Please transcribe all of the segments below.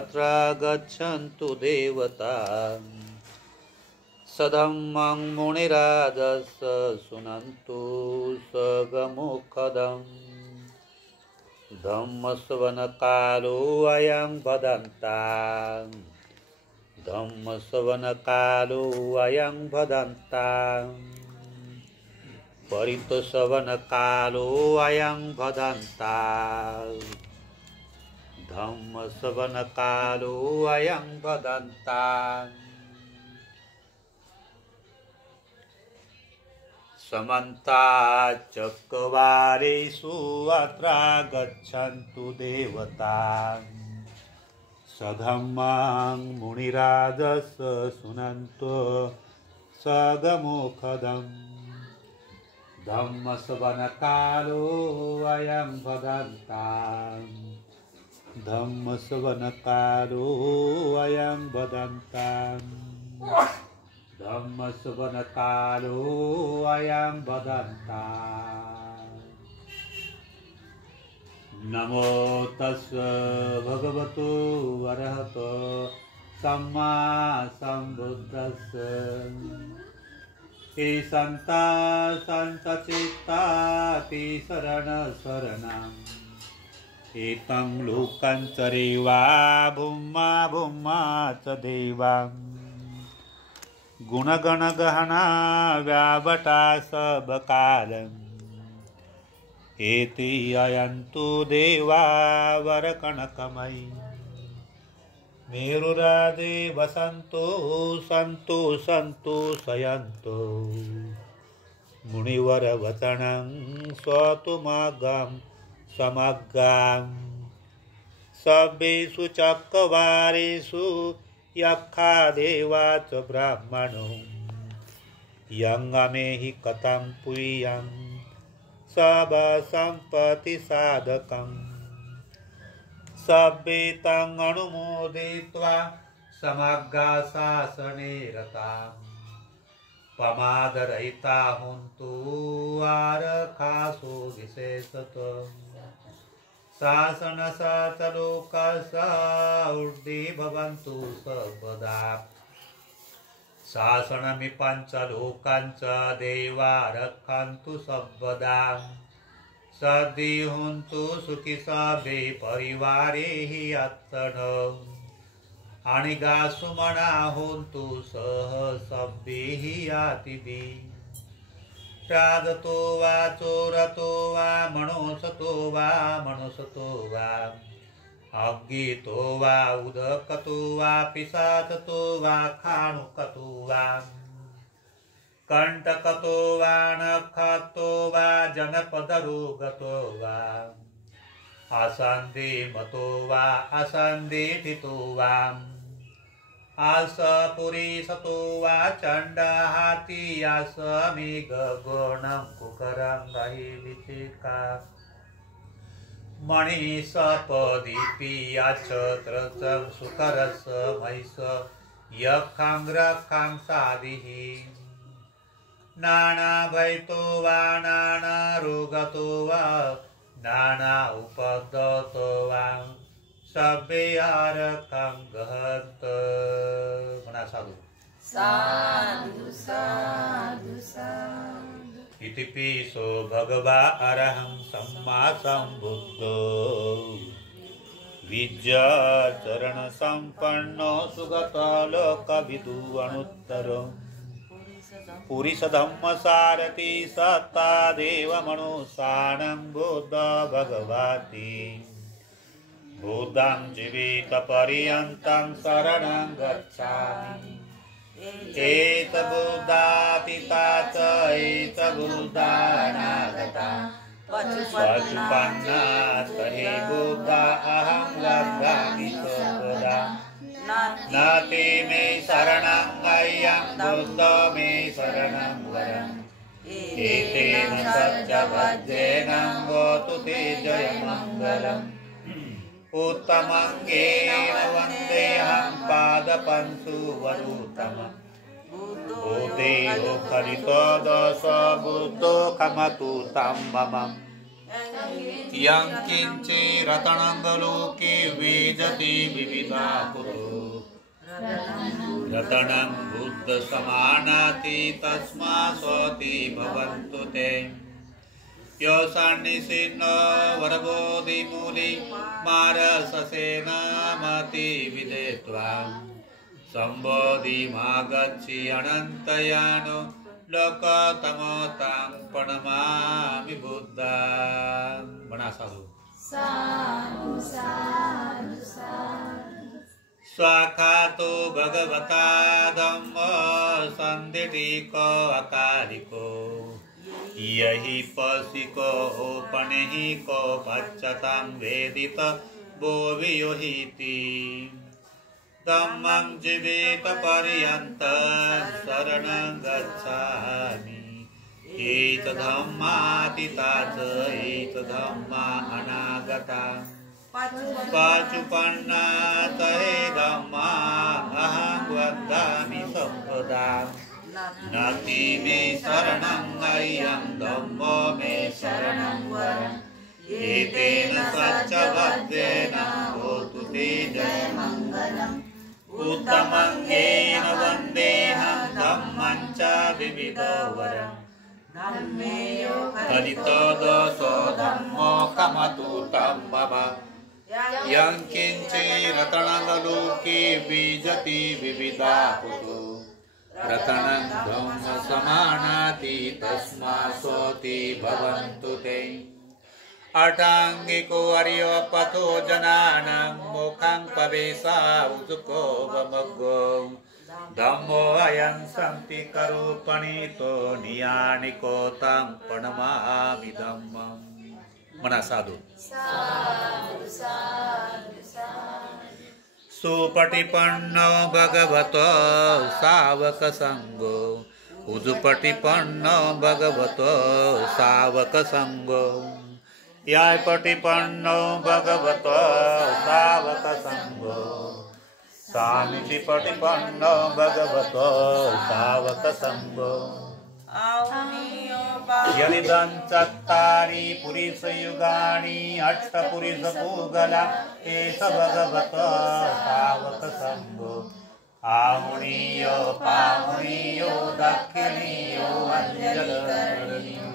तत्र गच्छन्तु देवता सधम्मं मुनिराजस शृण्वन्तु सगमुखदम् धम्मश्रवणकालो अयं भदन्ता धम्मश्रवणकालो अयं भदन्ता परितोषवणकालो अयं भदन्ता धम्मश्रवणकालो अयं भदन्ता समन्ताच्चक्रवालेषु अत्र गच्छन्तु देवता सधम्मं मुनिराजस शृण्वन्तु सगमुखदम् धम्मश्रवणकालो अयं भदन्ता धम्मश्रवणकालो अयं भदन्ता धम्मश्रवणकालो अयं भदन्ता नमो तस्य भगवतो अरहतो सम्मा सम्बुद्धस्य हे सन्ता सन्तचित्ताति शरणं एतं लोकं चरेवा भूमा भूमा च देवा गुणगणगहना व्यावटा सबकालम् एति अयन्तु देवा वरकनकमयी मेरुरादे वसन्तो सन्तु सन्तु शयन्तो मुनिवरवचनं स्वतुमगं समग्गाम् सर्वेषु चक्रवालेषु यक्षा देवा च ब्राह्मणो यङ्गमेहि कथं पुयं सर्वसम्पत्तिसाधकम् सर्वे तं अनुमोदयित्वा समग्रा शासने रताः प्रमादरहिता हुन्तु आरक्षासु विशेषतः शासनशासलोकस्य ऊर्ध्वे भवन्तु सर्वदा शासनमि पञ्चलोकाञ्च देवा रक्षन्तु सर्वदा सद्य हुन्तु सुखी सर्वे परिवारे हि अत्तनः अणिगासुमना हुन्तु सह सभ्यैः यातिभिः प्रादतो वा चोरतो वा मणोसतो वा अज्ञितो वा उदकतो वा पिशाचतो वा खाणुकतो वा कंटकतो वा नखतो वा जनपदरोगतो वा असन्धिमतो वा असन्धितो वा आसपुरीसतो वा चण्डहाती आसमिगगोणं कुकरं गहिविचिका मणिसपदीपि याच्छत्रचं सुकरस महिष यखां सादिः नानाभयतो वा नानारोगतो वा नाना उपद्रवतो वा सभ्ये आरक्षं गहत मना साधु साधु साधु साधु इति पीसो भगवा अरहं सम्मा सम्बुद्धो विद्याचरण संपन्नो सुगतो लोकविदु अनुत्तरो पुरीशधम्म सारथि सत्ता देवमनुसानं बुद्ध भगवती बुद्धं जीवितपर्यन्तं शरणं गच्छामि एत बुद्धातीता च एत बुद्धानागता पशुपन्ना तहे बुद्धा अहं लब्धामि सर्वदा न ते मे शरणं गय्यं बुद्ध मे शरणं वरम् एतेन सत्यवज्रेण गोतु ते जयमङ्गलम् उत्तमङ्गेन वन्देऽहं पादपंशुवरुत्तमम् बुद्धेयो खलितो दश बुद्धो कमतु तं मम यं किञ्चिरतनं लोके विजति विविधा कुरु रतनं बुद्धसमानाति तस्मा स्वति भवन्तु ते योऽसान्निसिन्नो वरबोधिमूली मारससेन मति विदित्वा सम्बोधिमागच्छि अनन्तयानो लोकतमोतां प्रणमामि बुद्धां। बना साधु साधु साधु साधु। स्वाखातो भगवता धम्मो सन्दिटिको अकालिको यही पसिको ओपनेहिको पच्चतां वेदित बोवियोहिति धम्मं जीवित पर्यन्तं शरणं गच्छामि एतद्धम्मातीता च एतद्धम्मा अनागता पाचुपन्ना तये धम्मा अहं वदामि सम्पदा नाति मे शरणं अयं धम्मो मे शरणं वरम् एतेन सच्चवद्येन होतु ते जयमङ्गलम् उत्तमं येन वन्देऽहं धम्मं च विविधो वरम् कलितो दोषो धम्मो कमतु तं मम यं किञ्चिरतनलोके विजति विविधा कुतो रतनं ब्रह्मसमानाति तस्मा सोति भवन्तु ते अटाङ्गिको अर्योपतो जनानां मुखं पवेशा उजुको वमग्गो धम्मो अयं सन्ति करूपणितो नियानिको तं प्रणमामि धम्मम्। मना साधु साधु साधु साधु। सुपटिपन्नो भगवतो सावक संगो उजुपटिपन्नो भगवतो सावक संगो यायपटिपन्नो भगवतो सावक संगो सामितिपटिपन्नो भगवतो सावक संगो यदिदं चत्तारि पुरुषयुगानि अष्टपुरुषपूगला एष भगवतो सावक संगो आहुणीयो पाहुणीयो दक्षिणीयो अञ्जलकरणीयो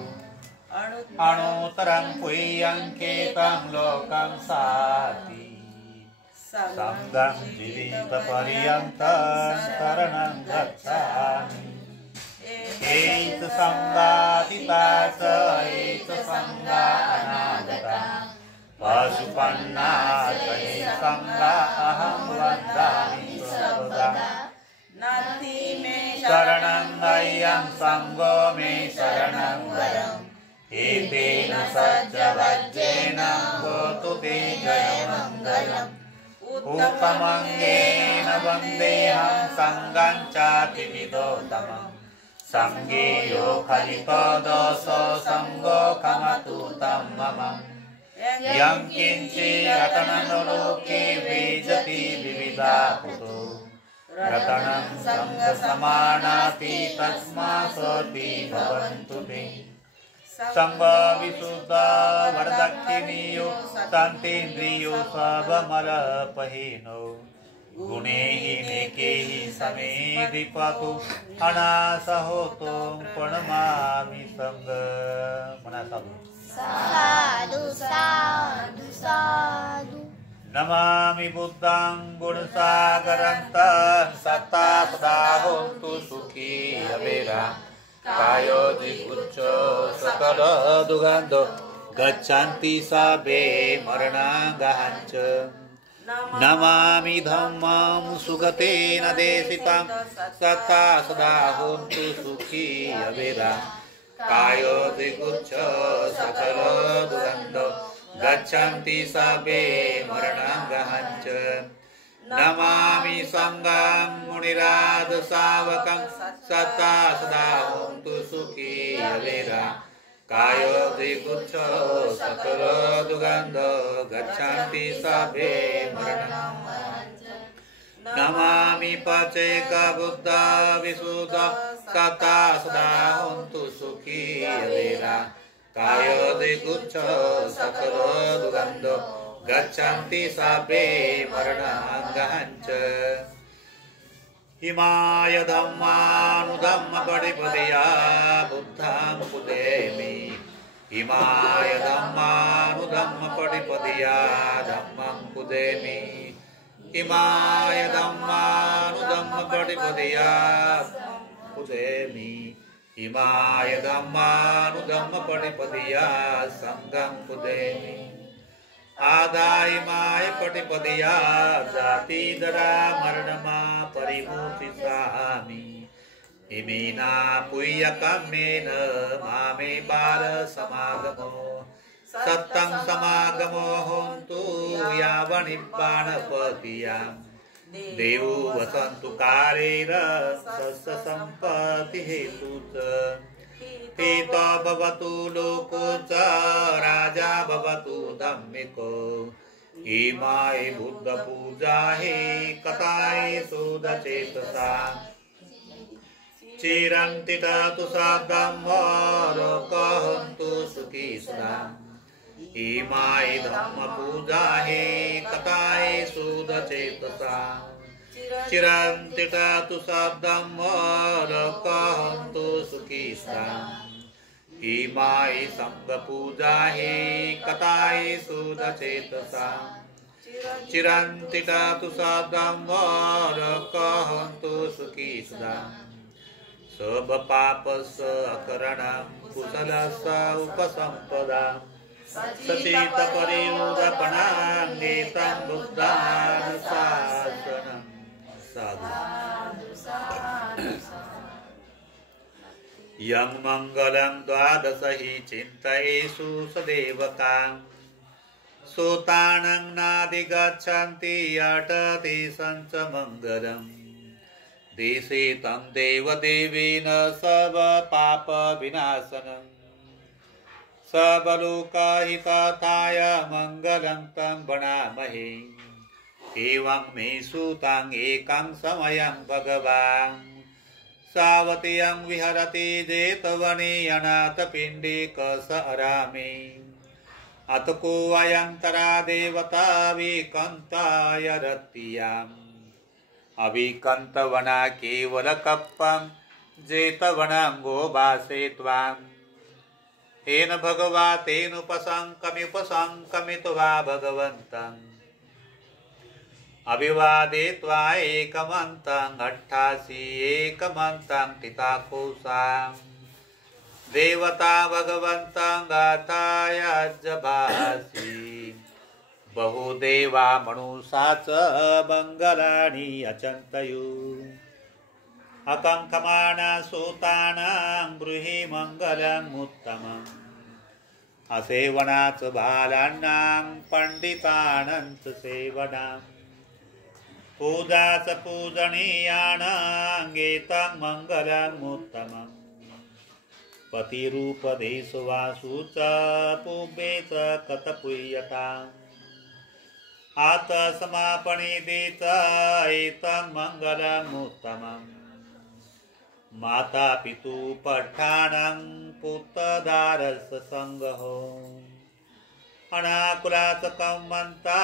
अणुतरं पुय्यङ्केतं लोकं साति संगं जीवितपर्यन्तं शरणं गच्छामि एत संगातिता च एत संगा अनागता पशुपन्ना तये संगा अहं वदामि सर्वदा शरणं अयं संगो मे शरणं वरम् एतेन सच्चवज्जेन होतु ते जयमङ्गलम् उत्तमं येन वन्देऽहं संगं चातिविदोत्तमम् संगे यो खलितो दोषो संगो कमतु तं मम यं किञ्चिरतनलोके विजति विविधा कुतो रतनं संगसमानाति तस्मा सोति भवन्तु ते संगविशुद्ध वरदक्षिणीयो शान्तेन्द्रियो सर्वमलपहीनो गुणैः नेकैः समेधिपतु अनासहोतो प्रणमामि संगं। मना साधु साधु साधु साधु। नमामि बुद्धं गुणसागरन्तं सत्ता सदा होन्तु सुखी अवेरा कायो जिगुच्चो सकल दुगन्धो गच्छन्ति सबे मरणागहञ्च नमामि धम्मं सुगतेन देशितं सत्ता सदा होन्तु सुखी अवेरा कायो जिगुच्चो सकल दुगन्धो गच्छन्ति सबे मरणागहञ्च नमामि संगं मुनिराज सावकं सत्ता सदा होन्तु सुखी अवेरा कायो द्विगुच्छो सकल दुगन्धो गच्छन्ति सबे मरणं नमामि पचेक बुद्ध विशुद्ध सत्ता सदा होन्तु सुखी अवेरा कायोदिगुच्छ सकल दुर्गन्धो गच्छन्ति सापे मरणाङ्गाञ्च इमाय धम्मानुधम्मपटिपदया बुद्धां पुदेमि इमाय धम्मानुधम्मपटिपदया धम्मं पुदेमि इमाय धम्मानुधम्मपटिपदया पुदेमि इमाय धम्मानुधम्मपटिपदया संघं पुदेमि आदाय माय पटिपदया जातिदरा मरणमा परिमुचिसामि इमेना पुय्यकम्मेन मामे बाल समागमो सत्तं समागमो होन्तु यावनिब्बाणपतियां देवो वसन्तु कालेन सस्य सम्पत्ति हेतु च पिता भवतु लोको च राजा भवतु धम्मिको इमाय बुद्ध पूजा हे कथाय सुदचेतसा चिरन्तिततु सद्धम्मरकहन्तु सुखी सुधाम् इमाय धम्म पूजा हे कथाय सुदचेतसा चिरन्तिततु सद्धम्मरकहन्तु सुखी सुधाम् इमाय संघ पूजा हे कथाय सुदचेतसा चिरन्तिततु सद्धम्मरकहन्तु सुखी सुधाम् सब पापस अकरणं कुशलस उपसंपदां सचेत परिमुदपणाङ्गेतं बुद्धानुशासनं साधु यं मङ्गलं द्वादश हि चिन्तयेषु सदेवकां सोतानं नादिगच्छन्ति अटति सञ्च मङ्गलम् देशे तं देवदेवेन सब पाप विनाशनं सबलोकहिताय मङ्गलं तं वणामहे एवं मे सुतां एकं समयं भगवान् सावतीयं विहरति जेतवने अनाथपिण्डिकसरामे अतको अयन्तरा देवता विकन्ताय रत्याम् अभिकन्तवना केवल कप्पं जेतवनाङ्गो भासे त्वां हेन भगवा तेनुपसङ्कमित्वा भगवन्तम् अभिवादे त्वा एकमन्तं अट्ठासी एकमन्तं तिताकोसां देवता भगवन्तं गाथाय जभासि बहुदेवा मनुषा च मङ्गलानि अचन्तयु अकङ्कमाना सूतानां ब्रूहि मङ्गलमुत्तमम् असेवना च बालानां पण्डितानां च सेवनाम् पूजा च पूजनीयानां एतं मङ्गलमुत्तमम् पतिरूपदेशवासु च पुब्बे च कथपुय्यताम् आत समापणिदेत एतं मङ्गलमुत्तमम् माता पितु पट्टानं पुत्रदारस्य सङ्गहो अनाकुलात्मकं मन्ता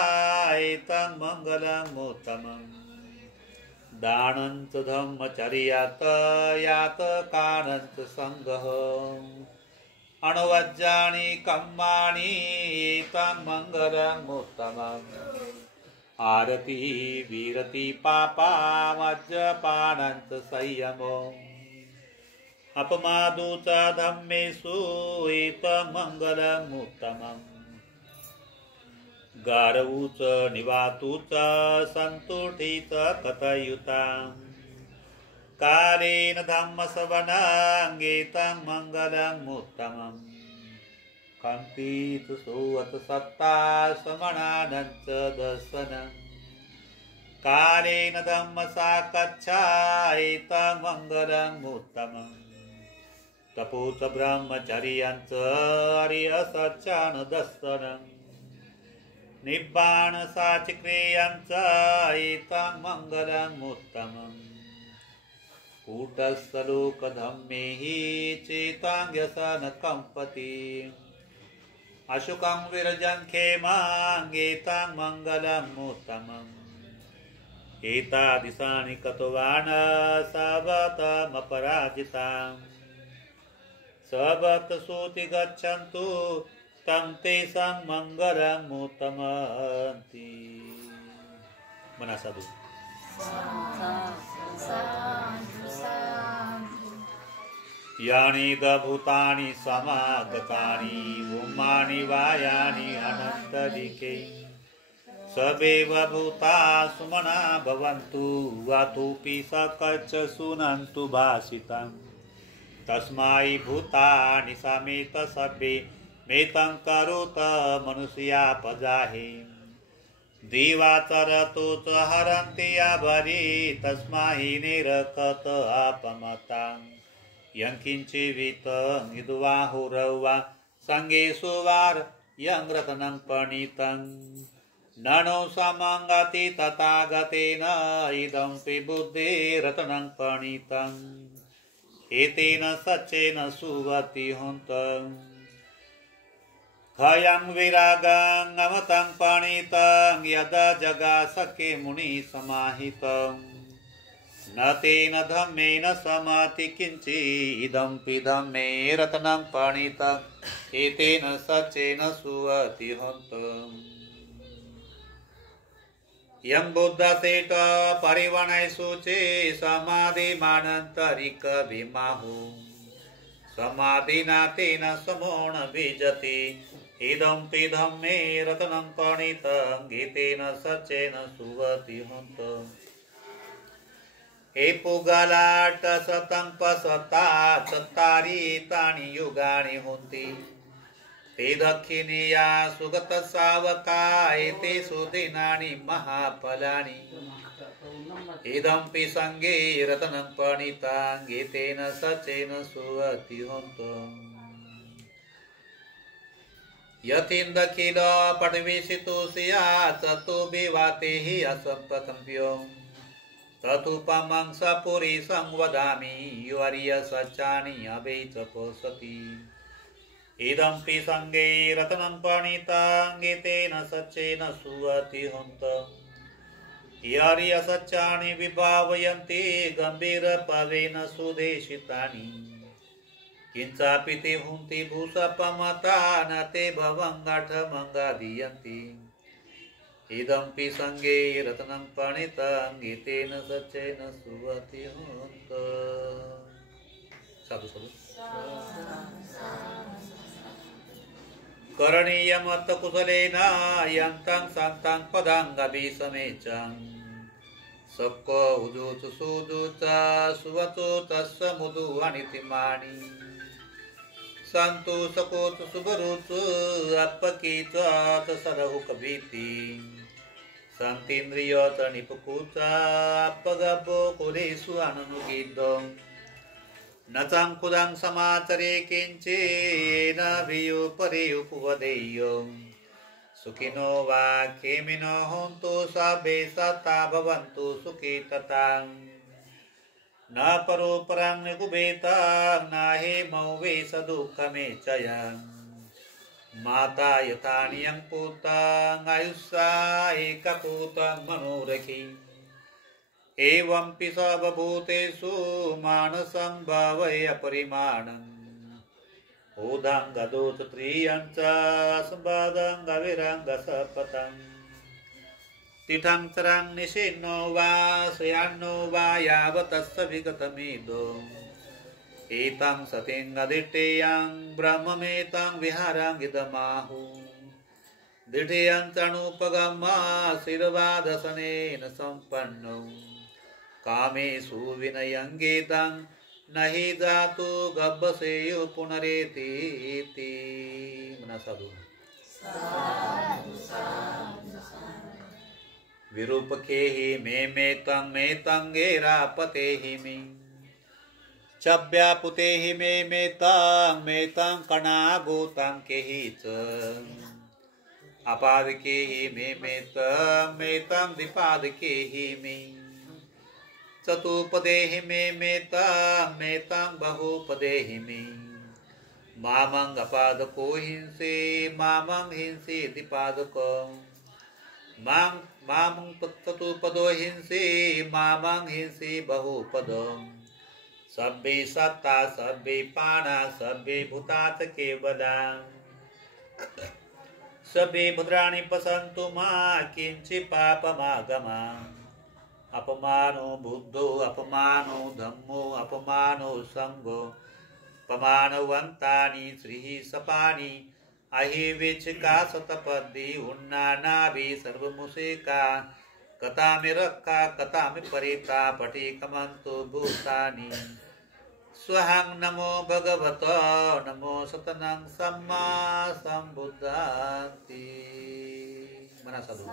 एतं मङ्गलमुत्तमम् दानं च धम्मचर्यात् यातकानं च सङ्गहो अणुवज्राणि कर्माणि एतं मङ्गलमुत्तमम् आरति विरति पापामज्जपानं च संयमो अपमादु च धम्मेषु एतं मङ्गलमुत्तमम् गारवु च निवातु च सन्तुष्टि च कथयुताम् कालेन धम्मश्रवणं एतं मङ्गलमुत्तमम् कम्पित सुवत सत्ता समणानं च दर्शनं कालेन धम्मसाकच्छा एतं मङ्गलमुत्तमम् तपो च ब्रह्मचर्यं च आर्यसत्यानुदर्शनम् निब्बाणसाचिक्रियं च एतं मङ्गलमुत्तमम् कूटस्थलोकधम्मे हि चेताङ्ग्यस न कम्पति अशुकं विरजं खेमां एतां मङ्गलमुत्तमम् एतादिशानि कतवान् सवतमपराजिताम् सवतसूति गच्छन्तु तं तेषां मङ्गलमुत्तमन्ति। मना साधु यानि दभूतानि समागतानि उमानि वायानि अनन्तरिके सवेव भूता सुमना भवन्तु वातुपि सकच्च सुनन्तु भाषितं तस्मै भूतानि समेत सभ्ये मेतं करोत मनुष्या पजाहे दिवाचरतो च हरन्ति अभरि तस्मै निरकत अपमताम् यंकिंचिवितं यदुवाहुरवा संगेषु वार यं रत्नं पणितं ननो समंगति तथागतेन इदं बुद्धेरत्नं पणितम् एतेन सच्चेन सुवति हुन्तम् खयं विरागं अमतं पणितं यदा जगासके मुनि समाहितम् न तेन धम्मेन समाति किंचिदं धम्मे रत्नं पणितं एतेन सच्चेन सुवति हुन्तम् यं बुद्धसेट परिवणय सूचे समाधिमानन्तरिक विमाहु समाधिना तेन समोण बीजति इदं धम्मे रत्नं पणितं एतेन सच्चेन सुवति हुन्तम् हे पुगलाट सतं पसता चत्तारि तानि युगानि हुन्ति ते दक्षिणीया सुगत सावका एतेषु दिनानि महाफलानि इदं संगे रत्नं पणितं एतेन सच्चेन सुवति हुन्तम् यथेन्दखिल पटविषितोषया चतु विवातेः असम्पकम्प्यो तथुपमं सपुरीशं वदामि युवर्य सच्चानि अवैचपोषति इदं संगे रत्नं पणितं एतेन सच्चेन सुवति हुन्तम् युवर्य सच्चानि विभावयन्ति गम्भीरपवेन सुदेशितानि किंचापि ते हुन्ति भूषपमता न ते भवङ्गाठमङ्गादीयन्ति इदं संगे रत्नं पणितं एतेन सच्चेन सुवति हुन्तम्। साधु साधु करणीयमत्त कुशलेन यन्तं शान्तं पदाङ्गभिसमेचं सक्को उदुच सुदुच सुवचो तस्य मुदु अनितिमानि सन्तु सकोच सुबरुच अपकीच सरहुकभीति संतीन्द्रियत निपकुच अपगबो कुलेषु अनुगीतं न चाङ्कुदं समाचरे किञ्चेन भियो परे उपवदेयो सुखिनो वा खेमिनो हन्तु सभे सता भवन्तु सुखी तथा न परो परं निगुभेतं न हेमौ वेश दुःखमे चयम् माता यथा नियं पूतं आयुष्या एकपूतं मनोरखि एवं सर्वभूतेषु मानसं भावय अपरिमाणम् ऊदङ्गदोष त्रियं च संवादङ्गविरङ्गसपतम् तिठं चरं निशिन्नो वा शयान्नो वा यावतस्य विगतमिदो एतं सतिङ्गदिष्टेयं ब्रह्ममेतं विहारं इदमाहु दिष्टेयं चणुपगमाशीर्वादसनेन सम्पन्नो कामेषु विनयङ्गेतं न हि जातु गब्बसेयो पुनरेति। मना साधु विरूपके हि मे तं गेरापते हि मे चव्यापुते हि मे तं कणागोतं के हि च अपादके हि मे तं द्विपादके हि मे चतुपदे हि मे तं बहुपदे हि मे मामं अपादको हिंसे मामं हिंसेति पादको मामं तत्तु पदो हिंसे मामं हिंसे बहुपदम् सब्बे सत्ता सब्बे पाना सब्बे भूतात केवला सब्बे भद्राणि पसन्तु मा किंचि पापमागमा अपमानो बुद्धो अपमानो धम्मो अपमानो संगो पमानवन्तानि श्रीः सपानि अहिविचका सतपदी उन्नानाभि सर्वमुसेका कथामि रक्खा कथामि परिता पटिकमन्तु भूतानि स्वहं नमो भगवत नमो सतनं सम्मा संबुद्धाति। मना साधु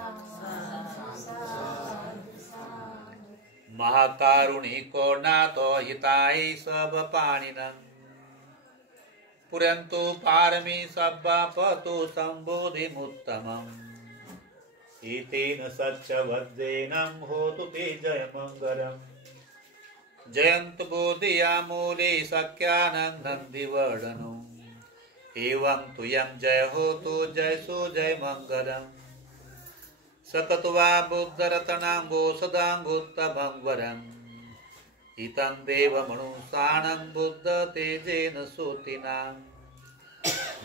महाकारुणिको नाथो हिताय सब पाणिनं पुरन्तु पारमी सब्बापतु सम्बोधिमुत्तमम् एतेन सच्चवद्देनं होतु ते जयमङ्गलम् जयन्तु बोधियामूले सख्यानं नन्दिवर्धनो एवं तु यं जय होतु जय सो जय मङ्गलम् सकत्वा बुद्धरतनाङ्गो सदाङ्गोत्तमं वरम् इतं देवमनुसानं बुद्ध तेजेन सोतिनां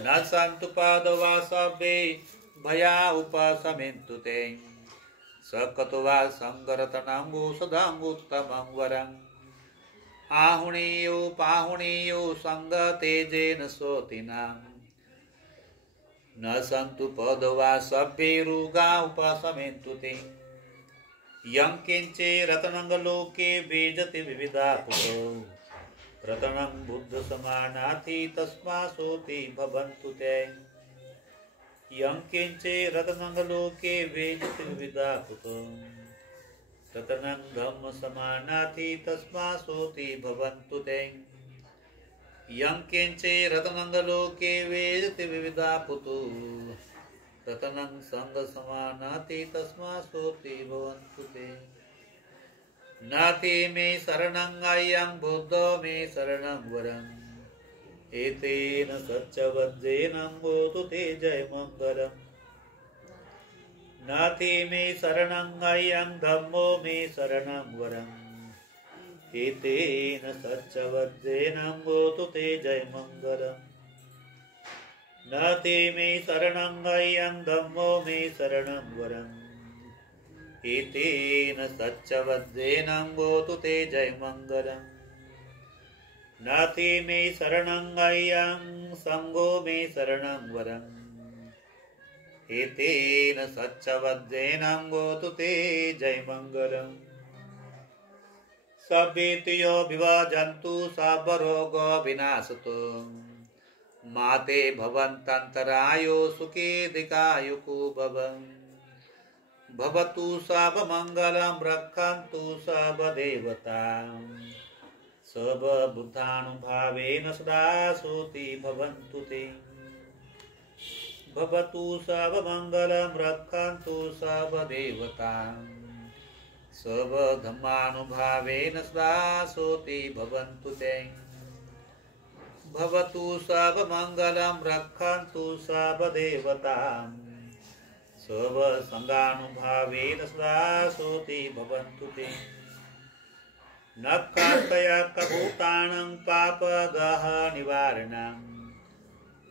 न सन्तु पादवा सभ्ये भया उपशमिन्तु ते सकत्वा सङ्गरतनाङ्गो सदाङ्गोत्तमं वरम् आहुणीयो पाहुणीयो संग तेजेन सोतिनां न सन्तु पदवा सभ्येरुगा उपशमेन्तु ते यं किञ्चे रत्नङ्गलोके बीजति विविधा पुतो रत्नं बुद्ध समानाति तस्मा सोति भवन्तु ते यं किञ्चे रत्नङ्गलोके बीजति विविधा पुतो रत्नं धम्म समानाति तस्मा सोति भवन्तु ते यं किञ्चे रत्नङ्गलोके वेदति विविधा पुतो रत्नं संग समानाति तस्मा सोति भवन्तु ते नाति मे शरणं अयं बुद्धो मे शरणं वरम् एतेन सच्चवद्देनं होतु ते जयमङ्गलम् नाति मे शरणं अयं धम्मो मे शरणं वरम् एतेन सच्चवद्देनं होतु ते जयमङ्गलम् नाति मे शरणं अयं धम्मो मे शरणं वरम् एतेन सच्चवद्देनं होतु ते जयमङ्गलम् नाति मे शरणं अयं संघो मे शरणं वरम् एतेन सच्चवद्देनं होतु ते जयमङ्गलम् सभ्येतयो विभाजन्तु सर्वरोगो विनाशतो माते भवन्तन्तरायो सुखे दीर्घायुको भवतु सर्वमङ्गलं रक्षन्तु सर्वदेवतां सर्वबुद्धानुभावेन सदा सोति भवन्तु ते भवतु सर्वमङ्गलं रक्षन्तु सर्वदेवतां सर्वधर्मानुभावेन सदा सोति भवन्तु ते भवतु सर्वमङ्गलं रक्षन्तु सर्वदेवतां सर्वसङ्गानुभावेन सदा सोति भवन्तु ते नक्षत्रया कभूतानं पापगः निवारणं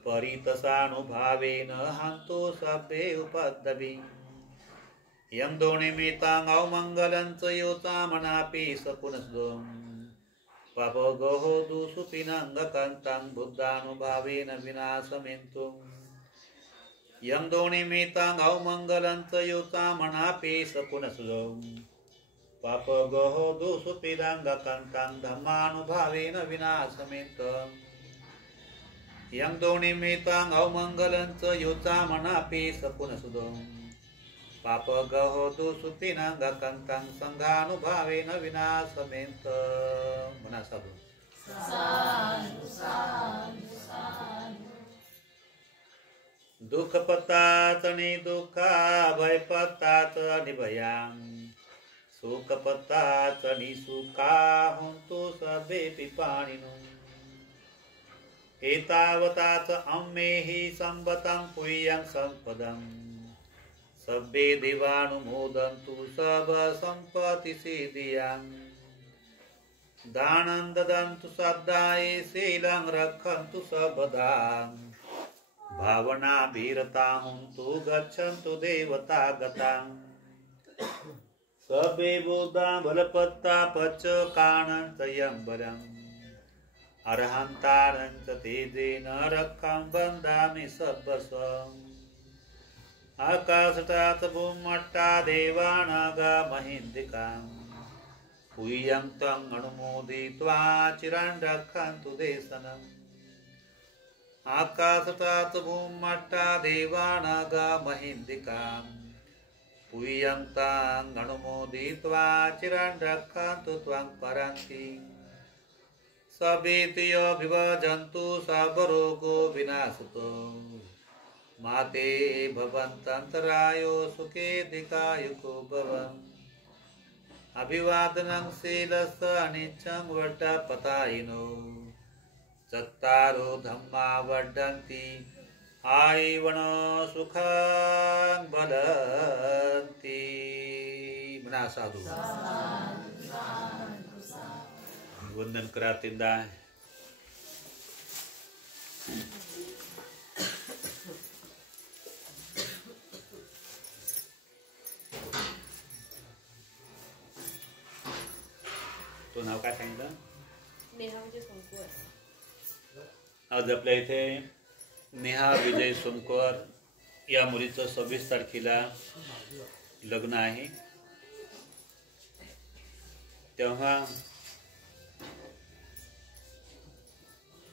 परितसानुभावेन हन्तु सभ्ये उपद्रवी यं दोनिमितां अवमङ्गलं च योतामनापि सकुनस्दं पापगहो दुसुपिनङ्गकन्तं बुद्धानुभावेन विनाशमेन्तु यं दोनिमितां अवमङ्गलं च योतामनापि सकुनस्दं पापगहो दुसुपिनङ्गकन्तं धम्मानुभावेन विनाशमेन्तु यं दोनिमितां अवमङ्गलं च योतामनापि सकुनस्दं पापगहो दुसुपिनङ्गकन्तं संघानुभावेन विनाशमेन्तु। मना साधु दुख पत्तात निदुःखा भय पत्तात निभयां सुख पत्तात निसुखा हुन्तु सर्वेऽपि पाणिनो एतावताच अम्मेहि संवतं पुय्यं संपदं सब्बे देवानुमोदन्तु सब संपत्ति सिद्धियं दानं ददन्तु श्रद्धाये शीलं रक्षन्तु सबदा भावना वीरता हुन्तु गच्छन्तु देवता गतां सबे बुद्धा बलपत्ता पच काणन्तयं बलम् अर्हन्तारञ्च तेजेन रक्षं वन्दामि सर्वस्वम् आकाशतात् भूमट्टा देवानागा महीन्दिकां पुय्यं तं अनुमोदित्वा चिरान् रक्षन्तु देशनम् आकाशतात् भूमट्टा देवानागा महीन्दिकां पुय्यं तं अनुमोदित्वा चिरान् रक्षन्तु त्वं परन्ति सबेतियो विभजन्तु सबरोगो विनाशतो माते भवन्तन्तरायो सुखे दिकायुको भवम् अभिवादनं शीलस्य अनिच्छं वड्डपतायिनो चत्तारो धम्मा वर्धन्ति आयिवन् सुखं वदन्ति। म्हणा साधू वंदन करा तिंदा तो नाव काय सांगितलं? नेहा विजय सोनकर. आज आपल्या इथे नेहा विजय सोनकर या मुलीचं 26 तारखेला लग्न आहे. तेव्हा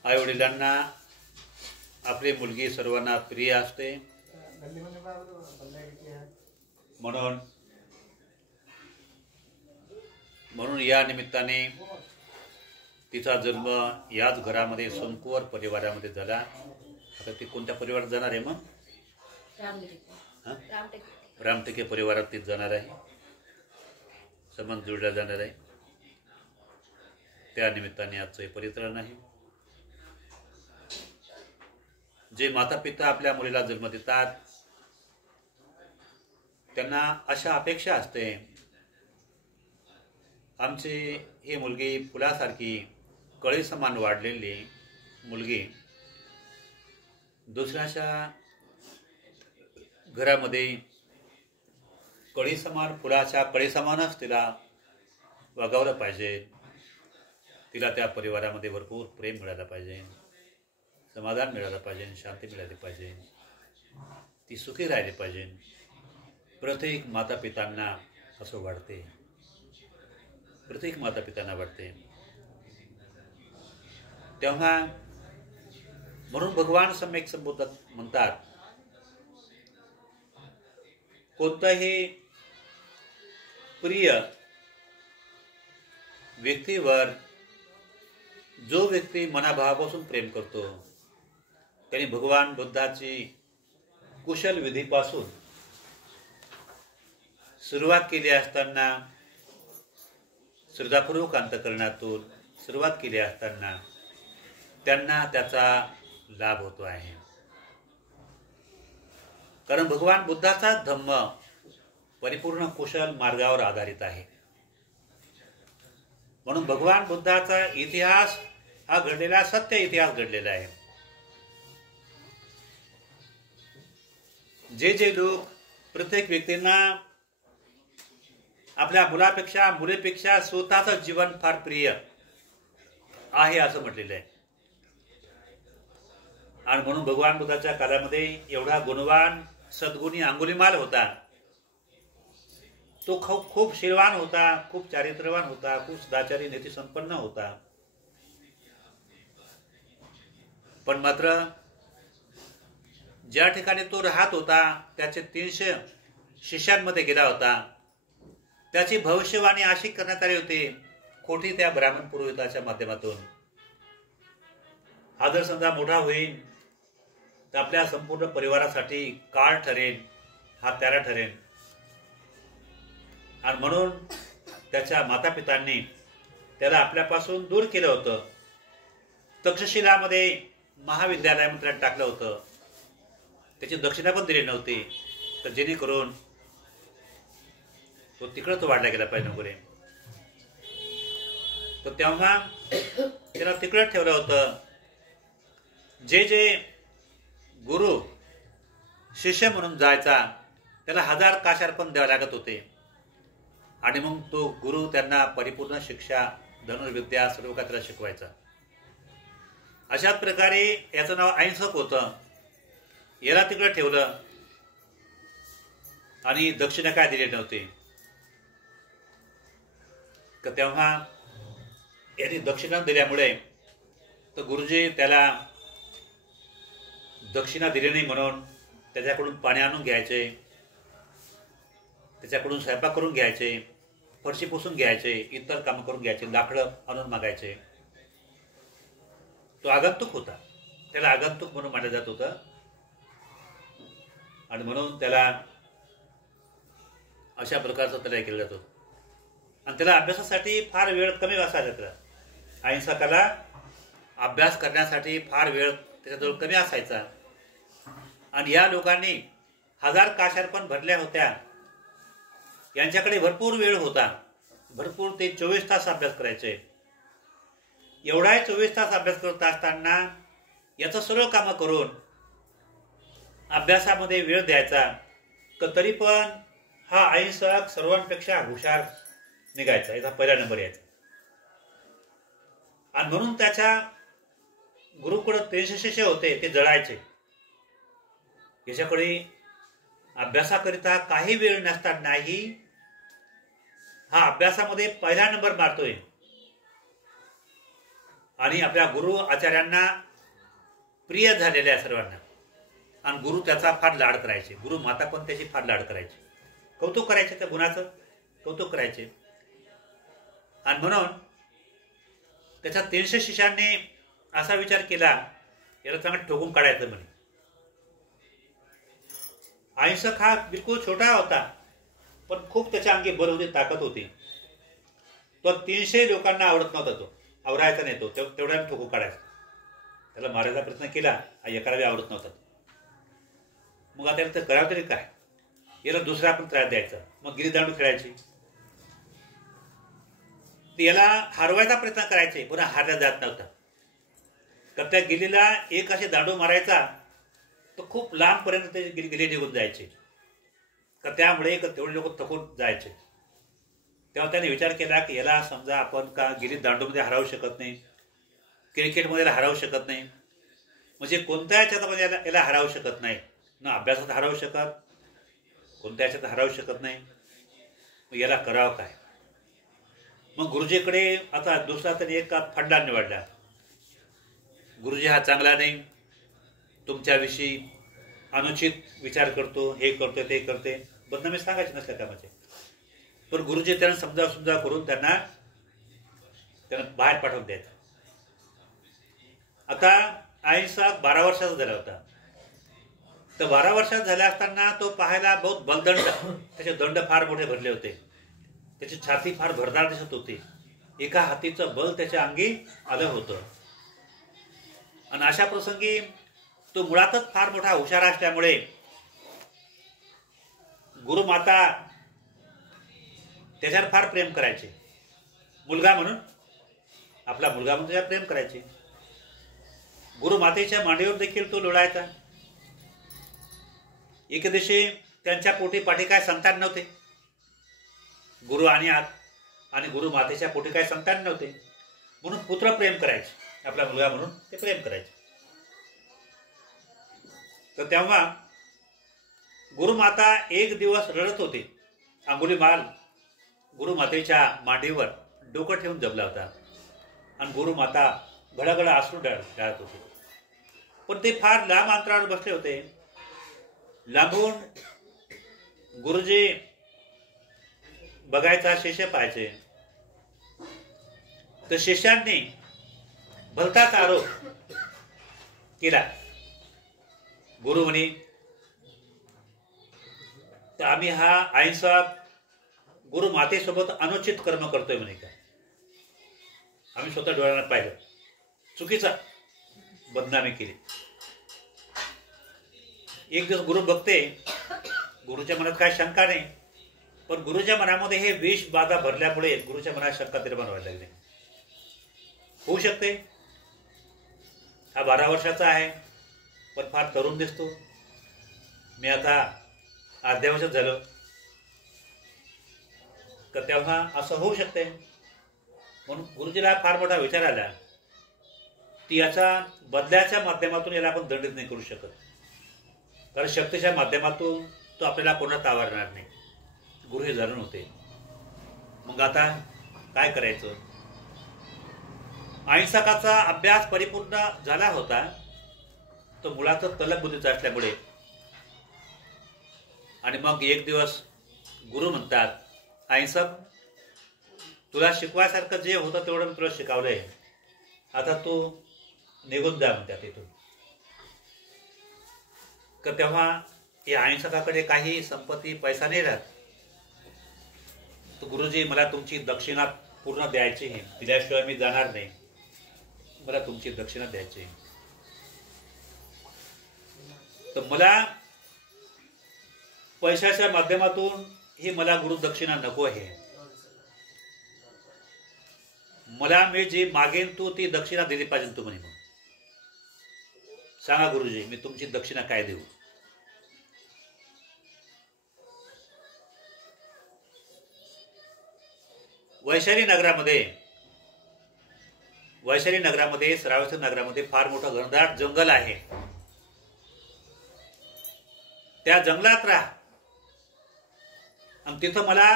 आई वडिलांना आपली मुलगी सर्वांना प्रिय असते, म्हणून या निमित्ताने तिचा जन्म याच घरामध्ये सोनकुवर परिवारामध्ये झाला. आता ती कोणत्या परिवारात जाणार आहे? मग रामटेके परिवारात ती जाणार आहे, संबंध जोडला जाणार आहे. त्या निमित्ताने आजचं हे परित्रण आहे. जे माता पिता आपल्या मुलीला जन्म देतात त्यांना अशा अपेक्षा असते, आमची ही मुलगी फुलासारखी कळी समान वाढलेली मुलगी दुसऱ्याच्या घरामध्ये कळी समान फुलाच्या कळी समानच तिला वागवलं पाहिजे. तिला त्या परिवारामध्ये भरपूर प्रेम मिळालं पाहिजे, समाधान मिळालं पाहिजे, शांती मिळाली पाहिजे, ती सुखी राहिली पाहिजे. प्रत्येक मातापितांना असं वाटते, प्रत्येक मातापितांना वाटते. तेव्हा म्हणून भगवान सम्यक संबोधक म्हणतात, कोणताही प्रिय व्यक्तीवर जो व्यक्ती मनाभावापासून प्रेम करतो त्यांनी भगवान बुद्धाची कुशल विधीपासून सुरुवात केली असताना, श्रद्धापूर्वक अंतःकरणातून सुरुवात केली असताना त्यांना त्याचा लाभ होतो आहे. कारण भगवान बुद्धाचा धम्म परिपूर्ण कुशल मार्गावर आधारित आहे. म्हणून भगवान बुद्धाचा इतिहास हा घडलेला सत्य इतिहास घडलेला आहे. जे लोक प्रत्येक व्यक्तींना आपल्या मुलीपेक्षा स्वतःचं जीवन फार प्रिय आहे असं म्हटलेलं आहे. आणि म्हणून भगवान बुद्धाच्या काळामध्ये एवढा गुणवान सद्गुणी अंगुलीमाल होता. तो खूप शीलवान होता, खूप चारित्र्यवान होता, खूप सदाचारी नीती संपन्न होता. पण मात्र ज्या ठिकाणी तो राहत होता त्याचे 300 शिष्यांमध्ये गेला होता. त्याची भविष्यवाणी अशी करण्यात आली होती खोटी त्या ब्राह्मण पुरोहिताच्या माध्यमातून. हा जर समजा मोठा होईल तर आपल्या संपूर्ण परिवारासाठी काळ ठरेल, हा त्याला ठरेल. आणि म्हणून त्याच्या मातापितांनी त्याला आपल्यापासून दूर केलं होतं. तक्षशिलामध्ये महाविद्यालयामध्ये त्याला टाकलं होतं, त्याची दक्षिणा पण दिली नव्हती, तर जेणेकरून तो तिकडं तो वाढला गेला पाहिजे वगैरे. तर तेव्हा त्याला तिकडं ठेवलं होतं. जे जे गुरु शिष्य म्हणून जायचा त्याला 1000 काशार्पण द्यावे लागत होते. आणि मग तो गुरु त्यांना परिपूर्ण शिक्षा, धनुर्विद्या सर्व काही त्याला शिकवायचा. अशाच प्रकारे याचं नाव अहिंसक होतं. याला तिकडं ठेवलं आणि दक्षिणा काय दिली नव्हती. तर तेव्हा यांनी दक्षिणा दिल्यामुळे तर गुरुजी त्याला दक्षिणा दिली नाही म्हणून त्याच्याकडून पाणी आणून घ्यायचे, त्याच्याकडून स्वयंपाक करून घ्यायचे, फरशी पुसून घ्यायचे, इतर कामं करून घ्यायचे, लाकडं आणून मागायचे. तो आगंतुक होता, त्याला आगंतुक म्हणून मानलं जात होतं. आणि म्हणून त्याला अशा प्रकारचं त्याला केलं जातं. आणि त्याला अभ्यासासाठी फार वेळ कमी असायचा. त्याला अहिंसकाला अभ्यास करण्यासाठी फार वेळ त्याच्याजवळ कमी असायचा. आणि या लोकांनी 1000 काशार्पण भरल्या होत्या. यांच्याकडे भरपूर वेळ होता, भरपूर. ते 24 तास अभ्यास करायचे. एवढाही 24 तास अभ्यास करत असताना याचं सर्व कामं करून अभ्यासामध्ये वेळ द्यायचा, तर तरी पण हा अहिंसक सर्वांपेक्षा हुशार निघायचा, याचा पहिला नंबर यायचा. आणि म्हणून त्याच्या गुरुकडे 300 शिष्य होते, ते जळायचे. याच्याकडे अभ्यासाकरिता काही वेळ नसतानाही हा अभ्यासामध्ये पहिला नंबर मारतोय. आणि आपल्या गुरु आचार्यांना प्रिय झालेल्या सर्वांना. आणि गुरु त्याचा फार लाड करायचे, गुरु माता पण त्याची फार लाड करायचे, कौतुक करायचे, त्या गुणाचं कौतुक करायचे. आणि म्हणून त्याच्या 300 शिष्यांनी असा विचार केला, याला चांगलं ठोकून काढायचं म्हणे. अहिंसक हा बिलकुल छोटा होता, पण खूप त्याच्या अंगी बल होती, ताकद होती. तो 300 लोकांना आवडत नव्हता, तो आवरायचा नाही, तो तेवढ्या ठोकून काढायचा. त्याला मारायचा प्रयत्न केला, एकाला आवडत नव्हता. मग आता याला तर करावं तरी काय, याला दुसरा आपण त्रास द्यायचा. मग गिरीदांडू खेळायची, याला हरवायचा प्रयत्न करायचे, पुन्हा हारला जात नव्हता. तर त्या गिलीला एक असे दांडू मारायचा, तो खूप लांबपर्यंत ते गिली निघून जायचे. तर त्यामुळे तेवढे लोक थकून जायचे. तेव्हा त्याने विचार केला की याला समजा आपण का गिली दांडूमध्ये हरवू शकत नाही, क्रिकेटमध्ये हरवू शकत नाही, म्हणजे कोणत्या याच्यामध्ये याला हरवू शकत नाही. ना अभ्यासात हरवू शकत, कोणत्या याच्यात हरवू शकत नाही. मग याला करावं काय. मग गुरुजीकडे आता दुसरा तरी एक फंडा निवडला. गुरुजी हा चांगला नाही, तुमच्याविषयी अनुचित विचार करतो, हे करतो ते करते, बदनामी सांगायची नसल्या कामाचे. पण गुरुजी त्यांना समजा करून त्यांना बाहेर पाठवून द्यायचं. आता अहिंसक 12 वर्षाचा झाला होता. तर 12 वर्षात झाल्या असताना तो पाहायला बहुत बलदंड, त्याचे दंड फार मोठे भरले होते, त्याची छाती फार भरदार दिसत होती, एका हातीचं बल त्याच्या अंगी आलं होतं. आणि अशा प्रसंगी तो मुळातच फार मोठा हुशार असल्यामुळे गुरुमाता त्याच्यावर फार प्रेम करायचे. मुलगा म्हणून, आपला मुलगा म्हणून त्याच्यावर प्रेम करायचे. गुरुमातेच्या मांडीवर देखील तो लोळायचा. एके दिवशी त्यांच्या पोटी पाठी काय संतान नव्हते, गुरु आणि गुरुमातेच्या पोटी काय संतान नव्हते, म्हणून पुत्र प्रेम करायचे, आपला मुलगा म्हणून ते प्रेम करायचे. तर तेव्हा गुरुमाता एक दिवस रडत होती. अंगुलीमाल गुरुमातेच्या मांडीवर डोकं ठेवून जपला होता आणि गुरुमाता घडाघडा आसरू डाळत होते. पण ते फार लांब अंतरावर बसले होते. लांबून गुरुजी बघायचा, शिष्य पाहायचे. तर शिष्यांनी भलताच आरोप केला. गुरु म्हणे, तर आम्ही हा अहिंसक गुरु मातेसोबत अनुचित कर्म करतोय म्हणे का. आम्ही स्वतः डोळ्यांना पाहिलं, चुकीचा. बदनामी केली. एक दिवस गुरु बघते, गुरुच्या मनात काय शंका नाही, पण गुरुच्या मनामध्ये हे विष बाधा भरल्यामुळे गुरुच्या मनात शंका निर्माण व्हायला लागली. होऊ शकते, हा 12 वर्षाचा आहे पण फार तरुण दिसतो, मी आता अध्यावशच झालो, तर तेव्हा असं होऊ शकते. म्हणून गुरुजीला फार मोठा विचार आला की याचा बदल्याच्या माध्यमातून याला आपण दंडित नाही करू शकत, कारण शक्तीच्या माध्यमातून तो आपल्याला कोणाला तावरणार नाही. गुरु हे जाणून होते. मग आता काय करायचं? अहिंसकाचा अभ्यास परिपूर्ण झाला होता, तो मुळातच तलक बुद्धीचा असल्यामुळे. आणि मग एक दिवस गुरु म्हणतात, अहिंसक, तुला शिकवायसारखं जे होतं तेवढं मी तुला शिकवलंय, आता तू निघून जा म्हणतात तिथून. तर तेव्हा या अहिंसकाकडे काही संपत्ती पैसा नाही राहत. तर गुरुजी, मला तुमची दक्षिणा पूर्ण द्यायची आहे, दिल्याशिवाय मी जाणार नाही, मला तुमची दक्षिणा द्यायची आहे. तर मला पैशाच्या माध्यमातून ही मला गुरु दक्षिणा नको आहे, मला मी जी मागेन तू ती दक्षिणा दिली पाहिजे तू म्हणे. मग सांगा गुरुजी, मी तुमची दक्षिणा काय देऊ? वैशाली नगरामध्ये श्रावस्ती नगरामध्ये फार मोठं घनदाट जंगल आहे. त्या जंगलात राहा आणि तिथं मला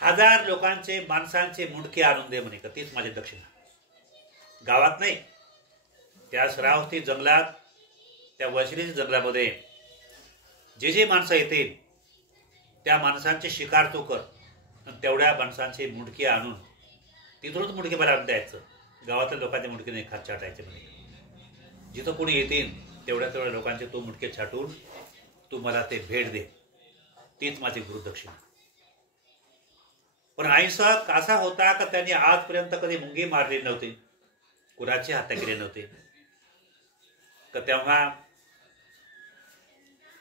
1000 लोकांचे माणसांचे मुंडके आणून दे म्हणे, का तीच माझी दक्षिणा. गावात नाही, त्या श्रावस्ती जंगलात, त्या वैशाली जंगलामध्ये जे जे माणसं येतील त्या माणसांची शिकार तू कर आणि तेवढ्या माणसांचे मुंडके आणून तिथूनच मुंडके मला आणून द्यायचं. गावातल्या लोकांचे मुंडके नाही खात छाटायचे म्हणे. जिथं कोणी येतील तेवढ्या लोकांचे तू मुंडके छाटून तू मला ते भेट दे, तीच माझी गुरुदक्षिणा. पण अहिंसक असा होता का त्यांनी आजपर्यंत कधी मुंगी मारली नव्हती, कुणाची हत्या केली नव्हती. तर तेव्हा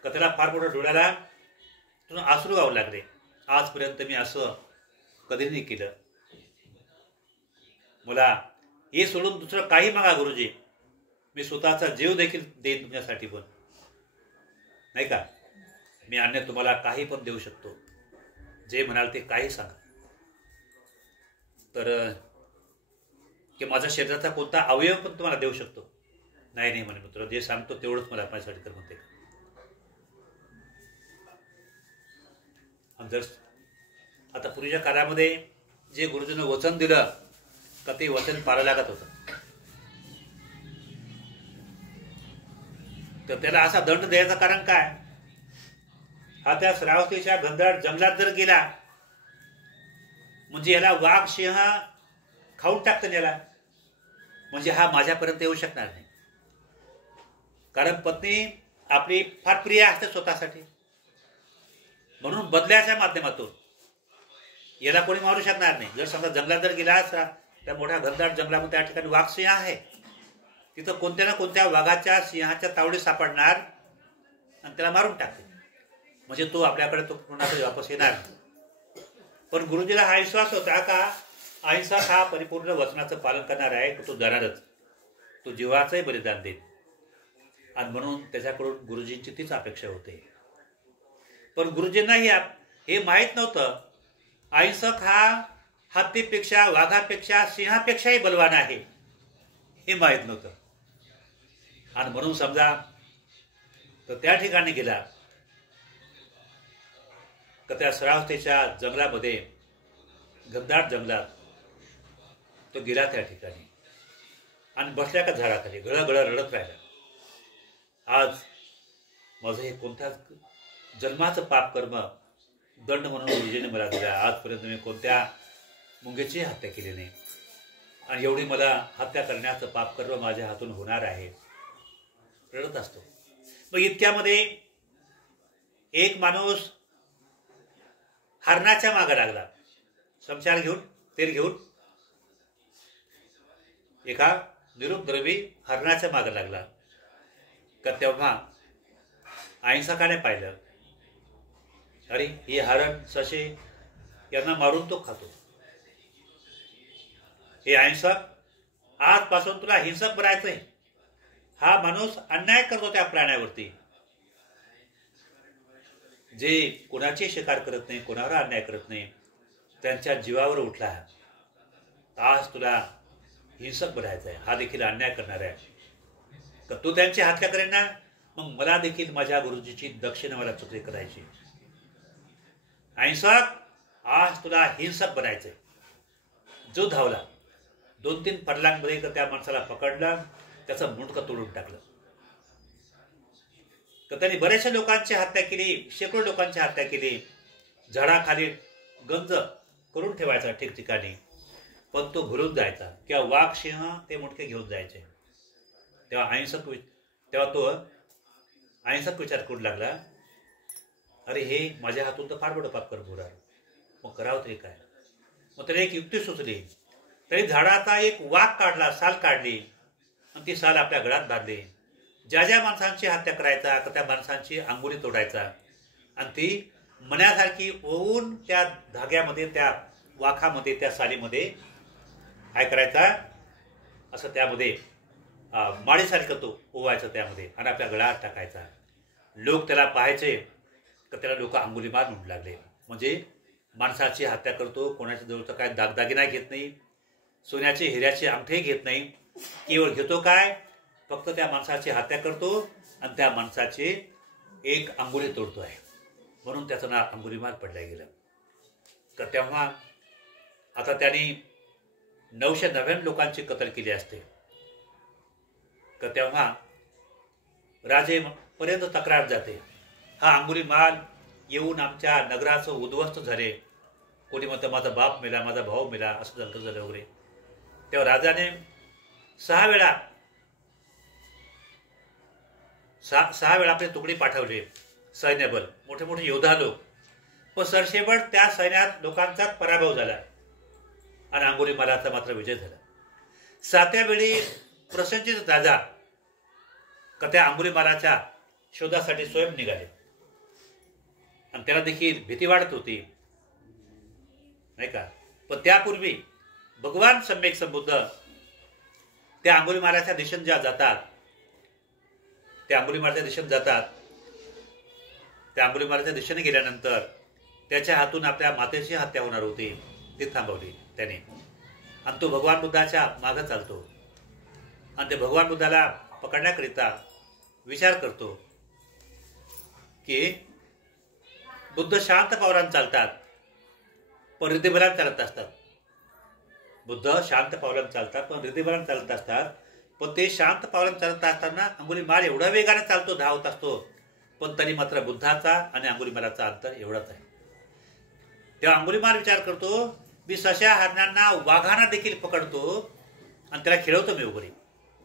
त्याला फार मोठं डोळ्याला अश्रू व्हावं लागले. आजपर्यंत मी असं कधी नाही केलं, मला हे सोडून दुसरं काही मागा गुरुजी, मी स्वतःचा जीव देखील देईन तुमच्यासाठी, पण नाही का, मी अन्य तुम्हाला काही पण देऊ शकतो, जे म्हणाल ते काही सांगा. तर की माझ्या शरीराचा कोणता अवयव पण तुम्हाला देऊ शकतो. नाही म्हणे, मित्र, जे सांगतो तेवढंच मला माझ्यासाठी कर म्हणते. जर आता पूर्वीच्या काळामध्ये जे गुरुजीनं वचन दिलं का ते वचन पाळायला लागत होतं, तर त्याला असा दंड द्यायचं कारण काय? हा त्या श्रावस्तीच्या घनदाट जंगलात जर गेला म्हणजे याला वाघ सिंह खाऊन टाकतं याला, म्हणजे हा माझ्यापर्यंत येऊ शकणार नाही. कारण पत्नी आपली फार प्रिय असते स्वतःसाठी, म्हणून बदल्याच्या माध्यमातून याला कोणी मारू शकणार नाही. जर समजा जंगलात जर गेला त्या मोठ्या घनदाट जंगलामध्ये त्या ठिकाणी वाघ सिंह आहे, तिथं कोणत्या ना कोणत्या वाघाच्या सिंहाच्या तावडी सापडणार आणि त्याला मारून टाकते, म्हणजे तो आपल्याकडे तो पुन्हा वापस येणार. पण गुरुजीला हा विश्वास होता का अहिंसक हा परिपूर्ण वचनाचं पालन करणार आहे, तो जाणारच, तो जीवाचंही बलिदान देईल. आणि म्हणून त्याच्याकडून गुरुजींची तीच अपेक्षा होते. पण गुरुजींना हे माहीत नव्हतं अहिंसक हा हत्तीपेक्षा, वाघापेक्षा, सिंहापेक्षाही बलवान आहे, हे माहीत नव्हतं. आणि म्हणून समजा तर त्या ठिकाणी गेला, तर त्या श्रावस्तीच्या जंगलामध्ये, घनदाट जंगलात तो गेला त्या ठिकाणी आणि बसल्या का झाडाखाली गळगळ रडत राहिला. आज माझं हे कोणत्या जन्माचं पाप कर्म दंड म्हणून गुरुजीने मला दिला. आजपर्यंत मी कोणत्या मुंगेची हत्या केली नाही आणि एवढी मला हत्या करण्याचं पाप कर्म माझ्या हातून होणार आहे, रडत असतो. मग इतक्यामध्ये एक माणूस हरणाच्या मागे लागला, शमशान घेऊन, तेल घेऊन एका निरुपद्रवी हरणाच्या मागे लागला. का तेव्हा अहिंसकाने पाहिलं, अरे हे हरण ससे यांना मारून तो खातो. हे अहिंसक, आजपासून तुला हिंसक बनायचंय. हा माणूस अन्याय करतो त्या प्राण्यावरती. जे कोणाची शिकार करत नाही, कोणावर अन्याय करत नाही, त्यांच्या जीवावर उठला. आज तुला हिंसक बनायचं आहे. हा देखील अन्याय करणार आहे. तर तू त्यांची हत्या करेन ना, मग मला देखील माझ्या गुरुजीची दक्षिणा मला चुकली करायची. अहिंसक, आज तुला हिंसक बनायचंय. जो धावला 2-3 फरलांमध्ये त्या माणसाला पकडला, त्याचं मुंडकं तोडून टाकलं. तर त्यांनी बऱ्याचशा लोकांची हत्या केली, शेकडो लोकांची हत्या केली. झाडाखाली गंज करून ठेवायचा ठिकठिकाणी, पण तो भरून जायचा किंवा वाघ सिंह ते मुंडके घेऊन जायचे. तेव्हा तो अहिंसक विचार करू लागला, अरे हे माझ्या हातून तर फार मोठं पाप कर बुरा, मग करावं तरी काय. मग त्याने एक युक्ती सुचली. तरी झाडाचा एक वाघ काढला, साल काढली आणि ती साल आपल्या गळ्यात बांधली. ज्या ज्या माणसांची हत्या करायचा त्या माणसांची अंगुली तोडायचा आणि ती मण्यासारखी ओवून त्या धाग्यामध्ये, त्या वाखामध्ये, त्या सालीमध्ये काय करायचा, असं त्यामध्ये माळीसारखं तो ओवायचं त्यामध्ये आणि आपल्या गळ्यात टाकायचा. लोक त्याला पाहायचे तर त्याला लोक अंगुलीमार म्हणू लागले. म्हणजे माणसाची हत्या करतो, कोणाच्या जवळचं काय दागदागिना घेत नाही, सोन्याचे हिऱ्याचे अंगठे घेत नाही. केवळ घेतो काय, फक्त त्या माणसाची हत्या करतो आणि त्या माणसाचे एक अंगुली तोडतो आहे. म्हणून त्याचं नाव अंगुलीमार पडलं गेलं. तर तेव्हा आता त्यांनी 999 लोकांची कत्ल केली असते. तर तेव्हा राजेपर्यंत तक्रार जाते, हा अंगुलीमार येऊन आमच्या नगराचं उद्ध्वस्त झाले. कोणी म्हणतं माझा बाप मेला, माझा भाऊ मेला, असं झालं वगैरे. तेव्हा राजाने 6 वेळा आपले तुकडी पाठवले, सैन्यबल, मोठे मोठे योद्धा लोक. पण सरशेबट त्या सैन्यात लोकांचा पराभव झाला आणि अंगुलीमाराचा मात्र विजय झाला. 7व्या वेळी प्रसन्नचित्त राजा त्या अंगुलीमाराच्या शोधासाठी स्वयं निघाले आणि त्याला देखील भीती वाटत होती, नाही का. पण त्यापूर्वी भगवान सम्यक संबुद्ध त्या अंगुलीमाराच्या दिशेने जातात. त्या अंगुलीमाराच्या दिशेने गेल्यानंतर त्याच्या हातून आपल्या मातेची हत्या होणार होती, ती थांबवली त्याने. आणि तो भगवान बुद्धाच्या मागे चालतो आणि ते भगवान बुद्धाला पकडण्याकरिता विचार करतो की बुद्ध शांत पावलांनी चालतात, पण हृदयभरात चालत असतात. बुद्ध शांत पावलांनी चालतात, पण हृदयभरात चालत असतात. पण ते शांत पावलांनी चालत असताना अंगुलीमार एवढा वेगाने चालतो, धावत असतो, पण तरी मात्र बुद्धाचा आणि अंगुलीमाराचा अंतर एवढाच आहे. तेव्हा अंगुलीमार विचार करतो, मी सशा हरणांना, वाघांना देखील पकडतो आणि त्याला खेळवतो मी वगैरे.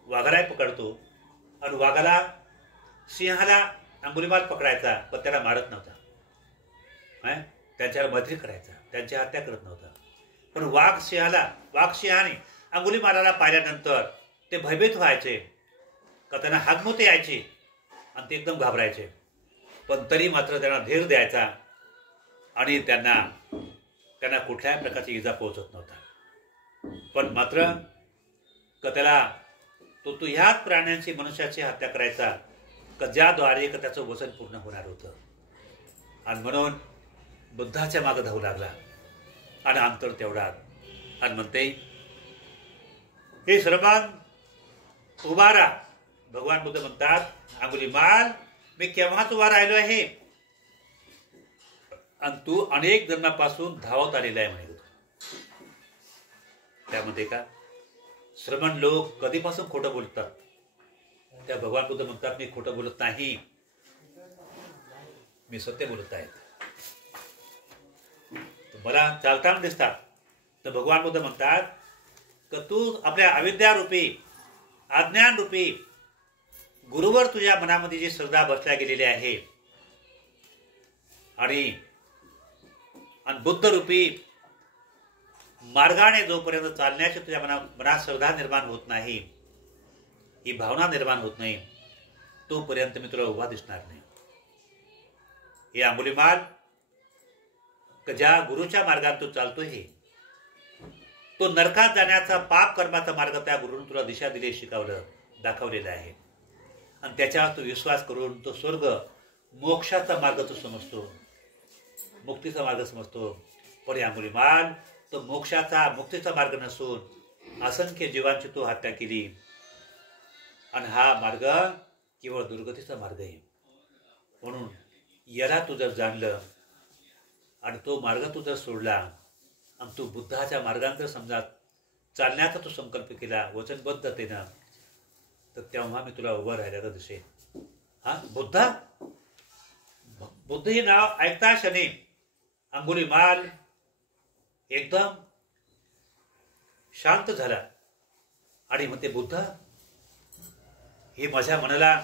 वाघालाही पकडतो आणि वाघाला, सिंहाला अंगुलीमार पकडायचा, पण त्याला मारत नव्हता. त्यांच्यावर मैत्री करायचा, त्यांची हत्या करत नव्हता. पण वाघ सिंहाने अंगुलीमाराला पाहिल्यानंतर ते भयभीत व्हायचे, का त्यांना हागमोते यायचे आणि ते एकदम घाबरायचे. पण तरी मात्र त्यांना धीर द्यायचा आणि त्यांना कुठल्याही प्रकारची इजा पोहोचत नव्हता. पण मात्र का त्याला तो ह्याच प्राण्यांची, मनुष्याची हत्या करायचा, का ज्याद्वारे का त्याचं वचन पूर्ण होणार होतं. आणि म्हणून बुद्धाच्या मागे धावू लागला आणि अंतर तेवढा. आणि म्हणते, हे श्रमण उभा राहा. भगवान बुद्ध म्हणतात, अंगुलीमार मी केव्हाच उभा राहिलो आहे आणि तू अनेक जन्मापासून धावत आलेला आहे म्हणे. त्यामध्ये का श्रमण लोक कधीपासून खोटं बोलतात. त्या भगवान बुद्ध म्हणतात, मी खोटं बोलत नाही, मी सत्य बोलत आहे. मला चालताना दिसतात. तर भगवान बुद्ध म्हणतात की तू आपल्या अविद्यारूपी, अज्ञानरूपी गुरुवर तुझ्या मनामध्ये जी श्रद्धा बसल्या गेलेली आहे आणि बुद्धरूपी मार्गाने जोपर्यंत चालण्याची तुझ्या मनात श्रद्धा निर्माण होत नाही, ही भावना निर्माण होत नाही तोपर्यंत मी तुला उभा दिसणार नाही. हे अंगुलीमाल, ज्या गुरुच्या मार्गात तू चालतोय तो नरकात जाण्याचा पाप कर्माचा मार्ग त्या गुरुने तुला दिशा दिली, शिकवलं, दाखवलेला आहे. आणि त्याच्यावर तू विश्वास करून तो स्वर्ग मोक्षाचा मार्ग तू समजतो, मुक्तीचा मार्ग समजतो. पण हे अंगुलीमाल, तो मोक्षाचा मुक्तीचा मार्ग नसून असंख्य जीवांची तू हत्या केली. आणि हा मार्ग केवळ दुर्गतीचा मार्ग आहे. म्हणून याला तू जर जाणलं आणि तो मार्ग तू जर सोडला आणि तू बुद्धाच्या मार्गांतर समजा चालण्याचा तू संकल्प केला वचनबद्धतेनं, तर तेव्हा मी तुला उभं राहिलेलं दिसेल. हा बुद्ध हे नाव ऐकता क्षणी अंगुलीमाल एकदम शांत झाला आणि म्हणते, बुद्ध, हे माझ्या मनाला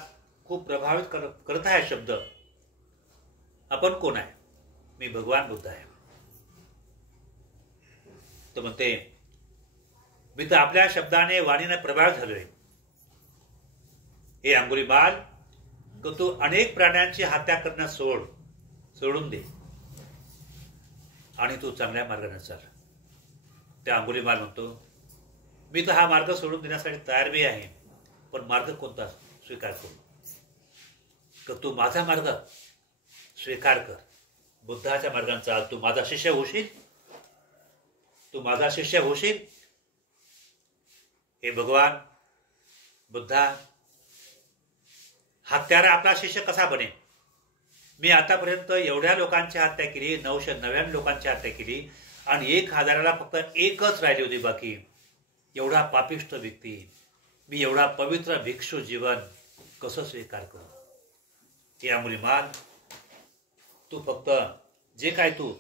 खूप प्रभावित करत आहे शब्द. आपण कोण आहे? मी भगवान बुद्ध आहे. तो म्हणते, मी तर आपल्या शब्दाने वाणीने प्रभावित झालोय. हे अंगुलीमाल, तू अनेक प्राण्यांची हत्या करणं सोडून दे आणि तू चांगल्या मार्गाने चाल. त्या अंगुलीमाल म्हणतो, मी तर हा मार्ग सोडून देण्यासाठी तयार बी आहे, पण मार्ग कोणता स्वीकार करू? तू माझा मार्ग स्वीकार कर, बुद्धाच्या मार्गाने चाल. तू माझा शिष्य होशील, तू माझा शिष्य होशील. हे भगवान बुद्धा, हत्यारा आपला शिष्य कसा बने? मी आतापर्यंत एवढ्या लोकांची हत्या केली, 999 लोकांची हत्या केली आणि 1000ला फक्त एकच राहिली होती बाकी. एवढा पापिष्ट व्यक्ती, मी एवढा पवित्र भिक्षू जीवन कसं स्वीकार करू? हे अंगुलीमाल, तू फक्त जे काय तू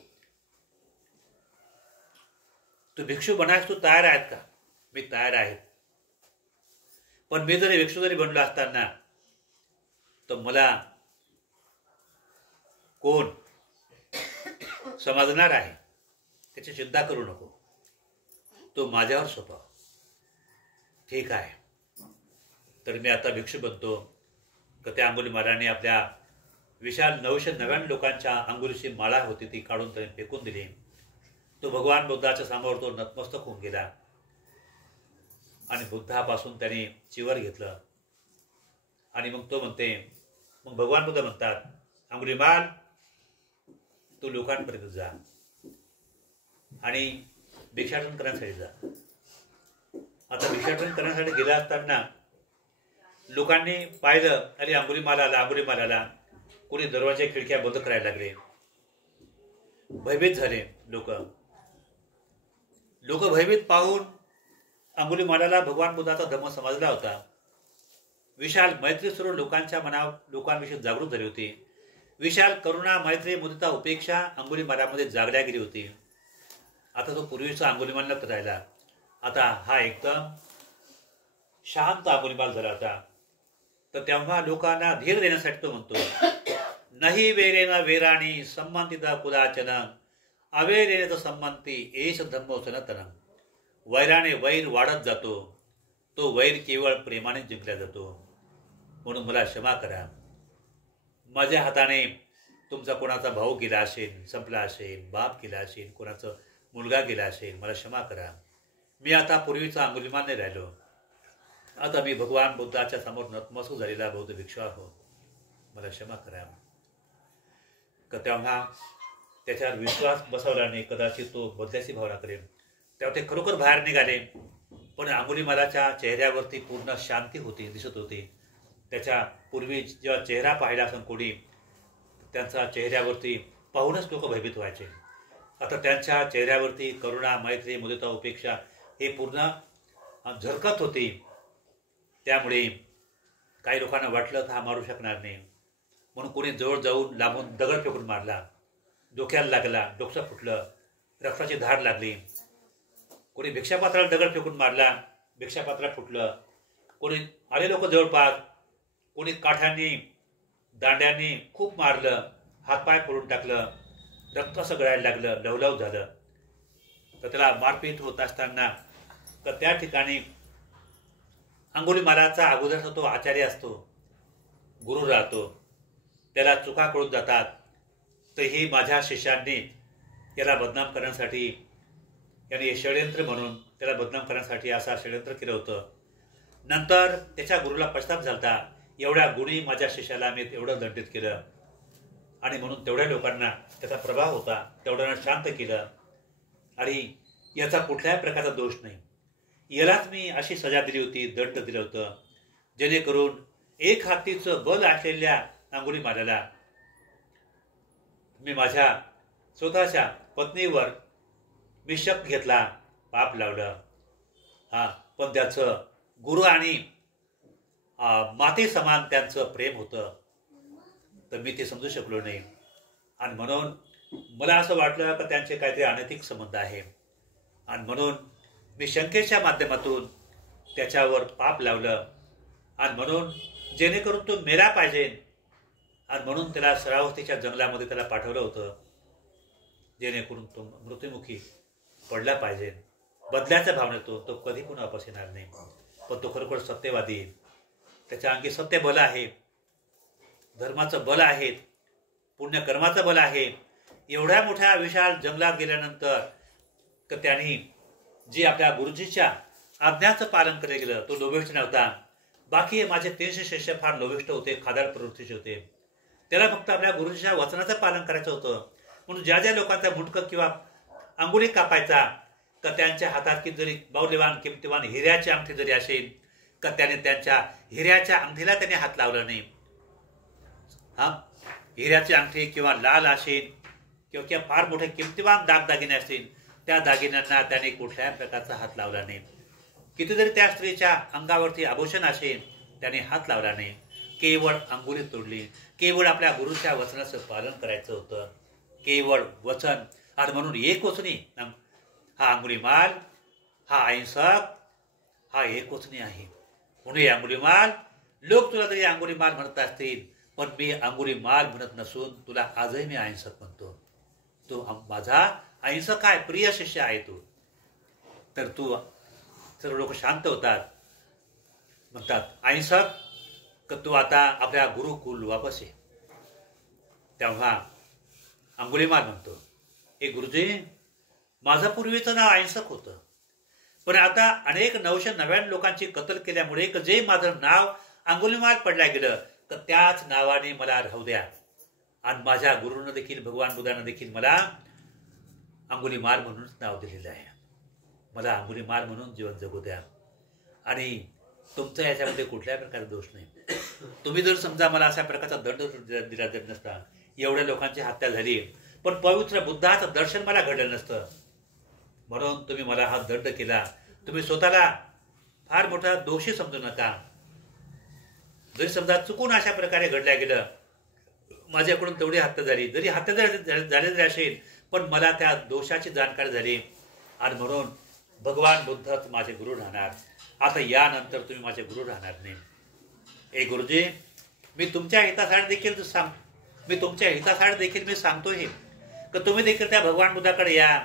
भिक्षू बनायस तू तयार आहेत का? मी तयार आहे. पण मी जरी भिक्षू जरी बनलो असताना तर मला कोण समजणार आहे त्याची चिंता करू नको. तो माझ्यावर सोपव. ठीक आहे, तर मी आता भिक्षू बनतो. तर त्या अंगुलीमालाने आपल्या विशाल 999 लोकांच्या अंगुलीची माळा होती ती काढून त्याने फेकून दिली. तो भगवान बुद्धाच्या समोर तो नतमस्तक होऊन गेला आणि बुद्धापासून त्याने चिवर घेतलं. आणि मग तो म्हणते, मग भगवान बुद्ध म्हणतात, अंगुलीमाल, तू लोकांपर्यंत जा आणि भिक्षाटन करण्यासाठी जा. आता भिक्षाटन करण्यासाठी गेला असताना लोकांनी पाहिलं, अरे अंगुलीमाल आला. कोणी दरवाजा खिडक्या बंद करायला लागले. भयभीत झाले लोक भयभीत पाहून अंगुलीमालाला भगवान बुद्धाचा धर्म समजला होता. विशाल मैत्री सर्व लोकांच्या लोकांविषयी जागृत झाली होती. विशाल करुणा, मैत्री, मुदिता, उपेक्षा अंगुलीमालामध्ये जागल्या गेली होती. आता तो पूर्वीचा अंगुलीमाल न राहिला. आता हा एकदम शांत अंगुलीमाल झाला होता. तर तेव्हा लोकांना धीर देण्यासाठी तो म्हणतो, नाही वेरेन वेराणी संबंधित कुलाचन अवेरेन संबंधी एष धर्म सनातन. वैराने वैर वाढत जातो, तो वैर केवळ प्रेमाने जिंकला जातो. म्हणून मला क्षमा करा. माझ्या हाताने तुमचा कोणाचा भाऊ गेला असेल, संपला असेल, बाप गेला असेल, कोणाचा मुलगा गेला असेल, मला क्षमा करा. मी आता पूर्वीचा अंगुलीमाल नाही राहिलो. आता मी भगवान बुद्धाच्या समोर नतमस्तक झालेला बौद्ध भिक्षू आहो. मला क्षमा करा. तेव्हा त्याच्यावर विश्वास बसवल्याने कदाचित तो बदल्याची भावना करेल. तेव्हा ते खरोखर बाहेर निघाले. पण अंगुलीमालाच्या चेहऱ्यावरती पूर्ण शांती होती, दिसत होती. त्याच्या पूर्वी जेव्हा चेहरा पाहिला असं कोणी, त्यांचा चेहऱ्यावरती पाहूनच लोक भयभीत व्हायचे. आता त्यांच्या चेहऱ्यावरती करुणा, मैत्री, मुदिता, उपेक्षा हे पूर्ण झळकत होती. त्यामुळे काही लोकांना वाटलं तर हा मारू शकणार नाही, म्हणून कोणी जवळ जाऊन लांबून दगड फेकून मारला. डोक्याला लागला, डोकं फुटलं, रक्ताची धार लागली. कोणी भिक्षापात्राला दगड फेकून मारला, भिक्षापात्र फुटलं. कोणी आले लोक जवळपास, कोणी काठ्यांनी, दांड्यांनी खूप मारलं, हातपाय फोडून टाकलं, रक्त असं गळायला लागलं, लवलव झालं. तर त्याला मारपीट होत असताना तर त्या ठिकाणी अंगुलीमालाचा अगोदरचा तो आचार्य असतो, गुरु राहतो, त्याला चुका कळून जातात. तर ही माझ्या शिष्यांनी याला बदनाम करण्यासाठी, याने षड्यंत्र म्हणून त्याला बदनाम करण्यासाठी असा षड्यंत्र केलं होतं. नंतर त्याच्या गुरुला पश्चाताप झाला, एवढ्या गुणी माझ्या शिष्याला मी एवढं दंडित केलं, आणि म्हणून तेवढ्या लोकांना त्याचा प्रभाव होता, तेवढ्यांना शांत केलं, आणि याचा कुठल्याही प्रकारचा दोष नाही. यालाच मी अशी सजा दिली होती, दंड दिलं होतं, जेणेकरून एक हातीचं बल असलेल्या अंगुलीमालाला मी माझ्या स्वतःच्या पत्नीवर मी शक घेतला, पाप लावलं. पण त्याचं गुरु आणि माते समान त्यांचं प्रेम होतं, तर मी ते समजू शकलो नाही. आणि म्हणून मला असं वाटलं की त्यांचे काहीतरी अनैतिक संबंध आहे, आणि म्हणून मी शंकेच्या माध्यमातून त्याच्यावर पाप लावलं, आणि म्हणून जेणेकरून तो मेला पाहिजे, आणि म्हणून त्याला शरावतीच्या जंगलामध्ये त्याला पाठवलं होतं, जेणेकरून तो मृत्युमुखी पडला पाहिजे. बदल्याच्या भावनेतो तो कधी पुन्हा वापस येणार नाही. पण तो खरोखर सत्यवादी, त्याच्या अंगी सत्य बल आहे, धर्माचं बल आहे, पुण्यकर्माचं बल आहे. एवढ्या मोठ्या विशाल जंगलात गेल्यानंतर त्यांनी जी आपल्या गुरुजीच्या आज्ञाचं पालन केलं गेलं, तो लोभिष्ठ नव्हता. बाकी माझे 300 शिष्य फार लोभिष्ठ होते, खादाड प्रवृत्तीचे होते. त्याला फक्त आपल्या गुरुजीच्या वचनाचं पालन करायचं होतं. म्हणून ज्या ज्या लोकांचा मुंडकं किंवा अंगुली कापायचा, का त्यांच्या हातात की जरी मौल्यवान किमतीवान हिऱ्याची अंगठी जरी असेल, का त्याने त्यांच्या हिऱ्याच्या अंगठीला त्याने हात लावला नाही. हिऱ्याची अंगठी किंवा लाल असेल किंवा फार मोठे किमतीवान दागदागिने असतील, त्या दागिन्यांना त्याने कुठल्याही प्रकारचा हात लावला नाही. कितीतरी त्या स्त्रीच्या अंगावरती आभूषण असेल, त्याने हात लावला नाही. केवळ अंगुली तोडली. केवळ आपल्या गुरुच्या वचनाचं पालन करायचं होतं, केवळ वचन. आणि म्हणून एक वचनी हा अंगुलीमाल, हा अहिंसक, हा एक वचनी आहे. म्हणून अंगुलीमाल, लोक तुला तरी अंगुलीमाल म्हणत असतील, पण मी अंगुलीमाल म्हणत नसून तुला आजही मी अहिंसक म्हणतो. तो माझा अहिंसक आहे, प्रिय शिष्य आहे तू. तर तू सर्व लोक शांत होतात, म्हणतात अहिंसक, तर तू आता आपल्या गुरुकुल वापस ये. तेव्हा अंगुलीमाल म्हणतो, हे गुरुजी, माझं पूर्वीचं नाव अहिंसक होतं, पण आता अनेक 999 लोकांची कत्ल केल्यामुळे जे माझं नाव अंगुलीमाल पडल्या गेलं, तर त्याच नावाने मला राहू द्या. आणि माझ्या गुरुनं देखील, भगवान बुद्धानं देखील मला अंगुलीमाल म्हणून नाव दिलेलं आहे. मला अंगुलीमाल म्हणून जीवन जगू द्या. आणि तुमचा याच्यामध्ये कुठल्याही प्रकारचा दोष नाही. तुम्ही जर समजा मला अशा प्रकारचा दंड दिला जर नसता, एवढ्या लोकांची हत्या झाली, पण पवित्र बुद्धाचं दर्शन मला घडलं नसतं, म्हणून तुम्ही मला हा दंड केला. तुम्ही स्वतःला फार मोठा दोषी समजू नका. जरी समजा चुकून अशा प्रकारे घडल्या गेलं, माझ्याकडून तेवढी हत्या झाली, जरी हत्या झालेली असेल, पण मला त्या दोषाची जाणकारी झाली, आणि म्हणून भगवान बुद्धच माझे गुरु राहणार. आता यानंतर तुम्ही माझे गुरु राहणार नाही. ए गुरुजी, मी तुमच्या हितासाठी देखील मी सांगतो हे, की तुम्ही देखील त्या भगवान बुद्धाकडे या.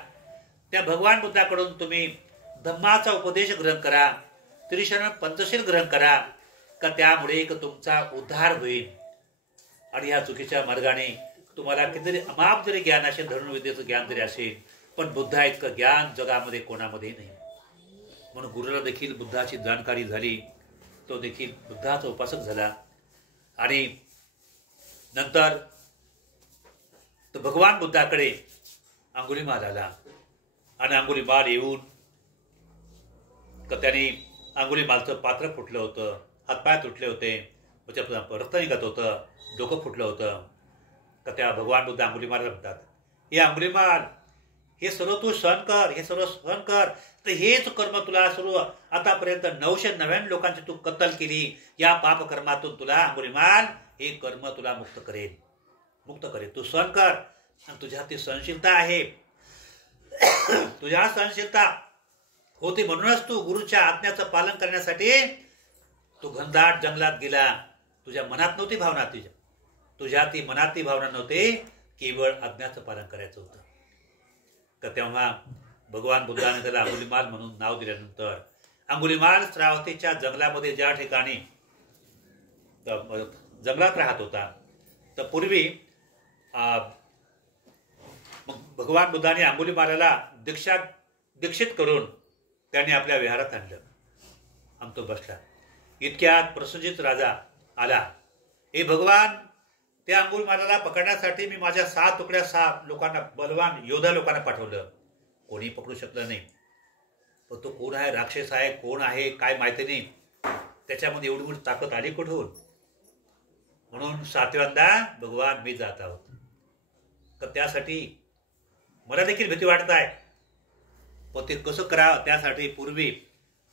त्या भगवान बुद्धाकडून तुम्ही धम्माचा उपदेश ग्रहण करा, त्रिशरण पंचशील ग्रहण करा, का त्यामुळे एक तुमचा उद्धार होईल. आणि ह्या चुकीच्या मार्गाने तुम्हाला कितीतरी अमाप जरी ज्ञान असेल, धनुर्विद्येचं ज्ञान जरी असेल, पण बुद्धा इतकं ज्ञान जगामध्ये कोणामध्ये नाही. म्हणून गुरुला देखील बुद्धाची जाणकारी झाली, तो देखील बुद्धाचा उपासक झाला. आणि नंतर तो भगवान बुद्धाकडे अंगुलीमाल आला, आणि अंगुलीमाल येऊन त्याने अंगुलीमालचं पात्र फुटलं होतं, हातपाय तुटले होते, रक्त निघत होतं, डोकं फुटलं होतं. तर त्या भगवान बुद्ध अंगुलीमालला म्हणतात, हे अंगुलीमाल, हे सर्व तू सहन कर, हे सर्व सहन कर. तर हेच कर्म तुला सर्व आतापर्यंत 999 लोकांची तू कत्तल केली, या पाप कर्मातून तुला अंगुलीमाल हे कर्म तुला मुक्त करेल. तू सहन कर. आणि तुझ्या ती सहनशीलता आहे, तुझ्या सहनशीलता होती, म्हणूनच तू गुरुच्या आज्ञाचं पालन करण्यासाठी तू घनदाट जंगलात गेला. तुझ्या मनात नव्हती भावना, तुझ्या ती मनातली भावना नव्हती, केवळ आज्ञाचं पालन करायचं होतं. तर तेव्हा भगवान बुद्धाने त्याला अंगुलीमाल म्हणून नाव दिल्यानंतर अंगुलीमाल श्रावस्तीच्या जंगलामध्ये ज्या ठिकाणी जंगलात राहत होता, तर पूर्वी भगवान बुद्धाने अंगुलीमालाला दीक्षित करून त्याने आपल्या विहारात आणलं आणि तो बसला. इतक्यात प्रसन्नजित राजा आला. हे भगवान, त्या अंगुलीमालाला पकडण्यासाठी मी माझ्या 6 तुकड्या 6 लोकांना, बलवान योद्धा लोकांना पाठवलं. कोणी पकडू शकलं नाही. पण तो कोण आहे, राक्षस आहे, कोण आहे काय माहिती नाही. त्याच्यामध्ये एवढी मोठी ताकद आली कुठून? म्हणून 7व्यांदा भगवान मी जात आहोत. तर त्यासाठी मला देखील भीती वाटत आहे. पण ते कसं करावं, त्यासाठी पूर्वी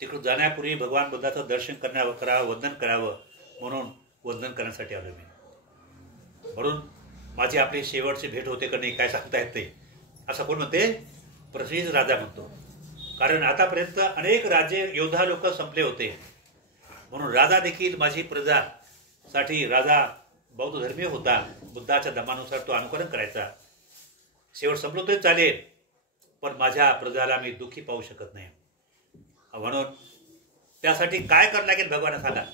तिकडून जाण्यापूर्वी भगवान बुद्धाचं दर्शन करावं, वंदन करावं, म्हणून वंदन करण्यासाठी आलो मी. म्हणून माझी आपली शेवटची भेट होते का नाही काय सांगता येत नाही. असं कोण म्हणते? प्रसिद्ध राजा म्हणतो. कारण आतापर्यंत अनेक राज्य योद्धा लोक संपले होते. म्हणून राजा देखील माझी प्रजासाठी, राजा बौद्ध धर्मीय होता, बुद्धाच्या धर्मानुसार तो अनुकरण करायचा. शेवट संपलो तरी चालेल, पण माझ्या प्रजाला मी दुःखी पाहू शकत नाही. म्हणून त्यासाठी काय करावं लागेल भगवान सांगा.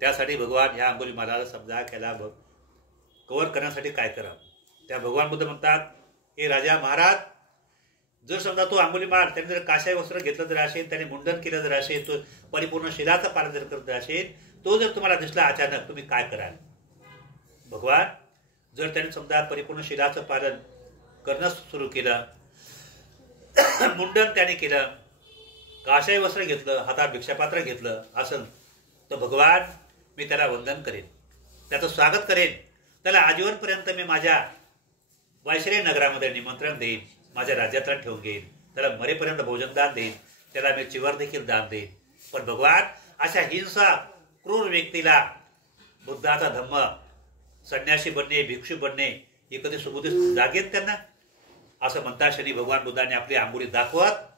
त्यासाठी भगवान ह्या अंगुलीमालाला समजा केला कव्हर करण्यासाठी काय करावं. त्या भगवान बुद्ध म्हणतात, हे राजा महाराज, जर समजा तो अंगुलीमाल त्याने जर काशाय वस्त्र घेतलं जर असेल, त्याने मुंडन केलं जर असेल, तो परिपूर्ण शिलाचं पालन जर करत असेल, तो जर तुम्हाला दिसला अचानक, तुम्ही काय कराल? भगवान, जर त्याने समजा परिपूर्ण शिलाचं पालन करणं सुरू केलं, मुंडन त्याने केलं, काशाय वस्त्र घेतलं, हातात भिक्षापात्र घेतलं असेल, तर भगवान मी त्याला वंदन करेन, त्याचं स्वागत करेन, त्याला आजीवनपर्यंत मी माझ्या वैशाली नगरामध्ये निमंत्रण देईन, माझ्या राज्यात ठेवून घेईन, त्याला मरेपर्यंत भोजनदान देईन, त्याला मी चिवर देखील दान देईन. पण भगवान, अशा हिंसा क्रूर व्यक्तीला बुद्धाचा धम्म, संन्यासी बनणे, भिक्षू बनणे हे कधी सुबुद्धीत जागेल त्यांना? असं म्हणता क्षणी भगवान बुद्धाने आपली अंगुली दाखवत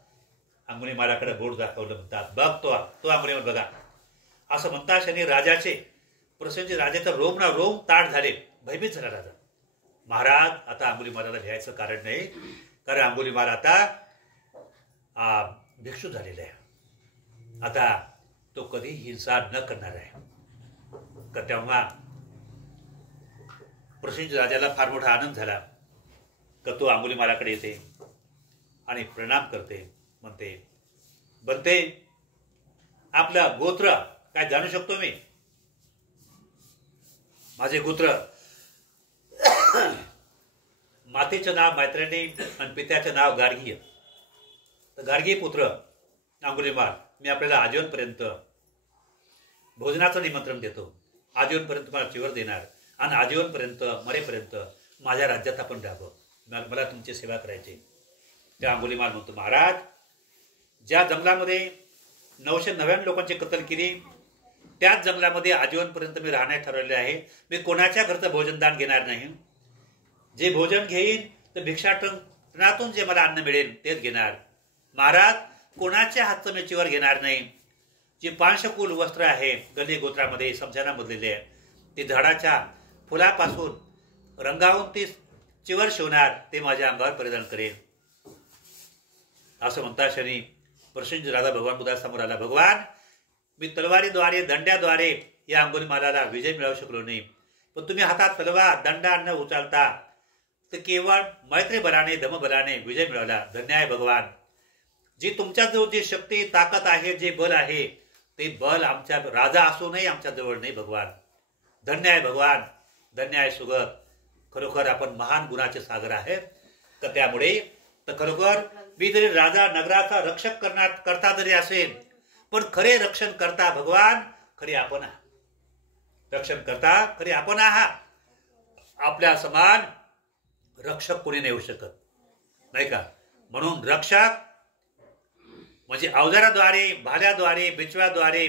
अंगुलीमालाकडे बोट दाखवलं. म्हणतात, बघ तो अंगुलीमाल बघा. असं म्हणता क्षणी राजाचे प्रसन्न राजाचं रोम ताट झाले, भयभीत झाला राजा. महाराज, आता अंगुलीमालाला घ्यायचं कारण नाही, कारण अंगुलीमाल आता भिक्षू झालेला आहे. आता तो कधी हिंसा न करणार आहे. तर तेव्हा प्रसन्न राजाला फार मोठा आनंद झाला. तर तो अंगुलीमालाकडे येते आणि प्रणाम करते. म्हणते, बनते, आपलं गोत्र काय जाणू शकतो मी? माझे गोत्र, मातेचं नाव मैत्रिणी आणि पित्याचं नाव गार्गीय. तर गार्गी पुत्र अंगुलीमाल, मी आपल्याला आजीवनपर्यंत भोजनाचं निमंत्रण देतो, आजीवनपर्यंत मला चिवर देणार आणि आजीवनपर्यंत मरेपर्यंत माझ्या राज्यात आपण राहावं, मला तुमची सेवा करायची. त्या अंगुलीमाल म्हणतो, महाराज, ज्या जंगलामध्ये 999 लोकांची कत्तल केली, त्याच जंगलामध्ये आजीवनपर्यंत मी राहण्यास ठरवले आहे. मी कोणाच्या घरचं भोजनदान घेणार नाही. जे भोजन घेईन तर भिक्षाटनातून जे मला अन्न मिळेल तेच घेणार. महाराज, कोणाच्या हातचं मी चिवर घेणार नाही. जे पांशकुल वस्त्र आहे गली गोत्रामध्ये समशानामधलेले आहे, ते झाडाच्या फुलापासून रंगावून ती चिवर शिवणार, ते माझ्या अंगावर परिधान करेल. असं म्हणता क्षणी प्रसन्न राजा भगवान बुद्धासमोर आला. भगवान, मी तलवारीद्वारे, दंड्याद्वारे या अंगुलीमालाला विजय मिळवू शकलो नाही, पण तुम्ही हातात तलवार दंडा न उचलता तर केवळ मैत्री बलाने, दमबलाने विजय मिळवला. धन्य आहे भगवान. जी तुमच्याजवळ जी शक्ती, ताकद आहे, जे बल आहे, ते बल आमच्या राजा असूनही आमच्या जवळ नाही भगवान. धन्य आहे भगवान, धन्य आहे सुगत. खरोखर आपण महान गुणाचे सागर आहे. तर त्यामुळे तर खरोखर मी जरी राजा नगराचा रक्षक करता जरी असेल, पण खरे रक्षण करता भगवान खरे आपण आहात. रक्षण करता खरे आपण आहात. आपल्या समान रक्षक कोणी नाही होऊ शकत, नाही का? म्हणून रक्षक म्हणजे अवजाराद्वारे, भाल्याद्वारे, बिचव्याद्वारे,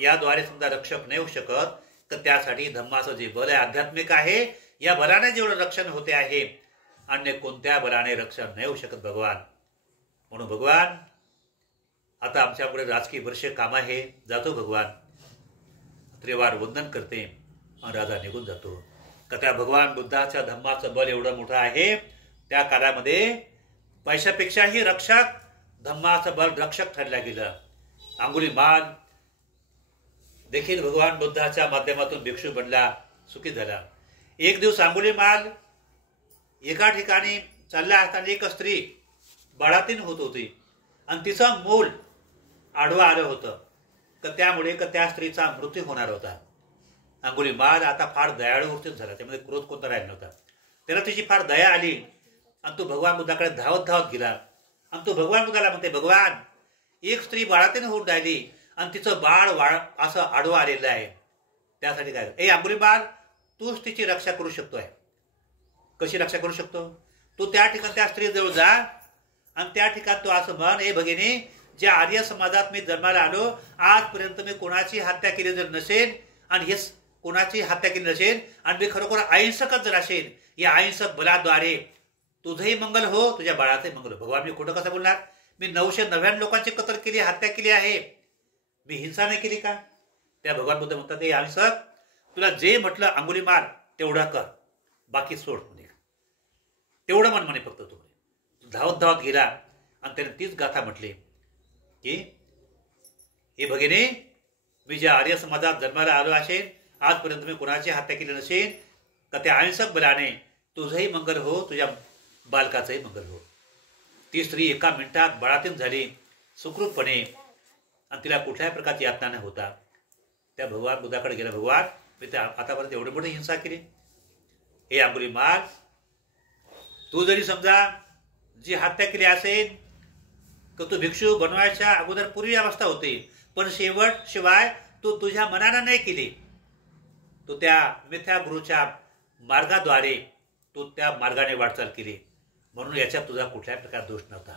याद्वारे समजा रक्षक नाही होऊ शकत. तर त्यासाठी धम्माचं जे बल आहे, आध्यात्मिक आहे, या बलाने जेवढं रक्षण होते आहे, अन्य कोणत्या बलाने रक्षण नाही होऊ शकत भगवान. म्हणून भगवान, आता आमच्यापुढे राजकीय वर्षे काम आहे, जातो भगवान. त्रिवार वंदन करते आणि राजा निघून जातो. का त्या भगवान बुद्धाच्या धम्माचं बल एवढं मोठं आहे, त्या काळामध्ये पैशापेक्षाही रक्षक धम्माचं बल रक्षक ठरला गेलं. अंगुलीमाल देखील भगवान बुद्धाच्या माध्यमातून भिक्षू बनला, सुखी झाला. एक दिवस अंगुलीमाल एका ठिकाणी चालला असताना एक स्त्री बाळातीन होत होती आणि तिचं मूल आडवा आलं होतं. त्यामुळे त्या स्त्रीचा मृत्यू होणार होता. अंगुलीमाल आता फार दयाळू वृत्तीत झाला, त्यामध्ये क्रोध कोणता राहिला नव्हता. त्याला तिची फार दया आली आणि तो भगवान बुद्धाकडे धावत धावत गेला आणि तो भगवान बुद्धाला म्हणते, भगवान, एक स्त्री बाळातीन होऊन राहिली आणि तिचं बाळ असं आडवं आलेलं आहे, त्यासाठी काय? ए अंगुलीमाल, तूच तिची रक्षा करू शकतोय. कशी रक्षा करू शकतो? तू त्या ठिकाणी त्या स्त्रीजवळ जा आणि त्या ठिकाणी तो असं म्हण, हे भगिनी, ज्या आर्य समाजात मी जन्माला आलो, आजपर्यंत मी कोणाची हत्या केली जर नसेल आणि हे कोणाची हत्या केली नसेल आणि मी खरोखर अहिंसकच जर असेल, या अहिंसक बलाद्वारे तुझंही मंगल हो, तुझ्या बाळाचंही मंगल हो. भगवान, मी खोटं कसं बोलणार? मी 999 लोकांची कत्ल केली, हत्या केली आहे, मी हिंसा नाही केली का? त्या भगवान बुद्ध म्हणतात, हे अहिंसक, तुला जे म्हटलं अंगुलीमाल तेवढं कर, बाकी सोड म्हणे. तेवढं म्हणे फक्त तू. धावत धावत गेला आणि त्याने तीच गाथा म्हटली की, हे भगिनी, मी ज्या आर्य समाजात जन्माला आलो असेल, आजपर्यंत मी कोणाची हत्या केली नसेल, का त्या अहिंसक बलाने तुझंही मंगल हो, तुझ्या बालकाचंही मंगल हो. ती स्त्री एका मिनिटात बाळातीन झाली सुखरूपपणे आणि तिला कुठल्याही प्रकारची यातना न होता त्या भगवान बुद्धाकडे गेला. भगवान, मी त्या आतापर्यंत एवढी मोठी हिंसा केली. हे अंगुलीमाल, तू जरी समजा जी हत्या केली असेल तर तू भिक्षू बनवायच्या अगोदर पूर्वी अवस्था होती, पण शिवाय तू तुझ्या मनानं नाही केली. तू त्या मिथ्या गुरुच्या मार्गाद्वारे तू त्या मार्गाने वाटचाल केली, म्हणून याच्यात तुझा कुठल्याही प्रकार दोष नव्हता.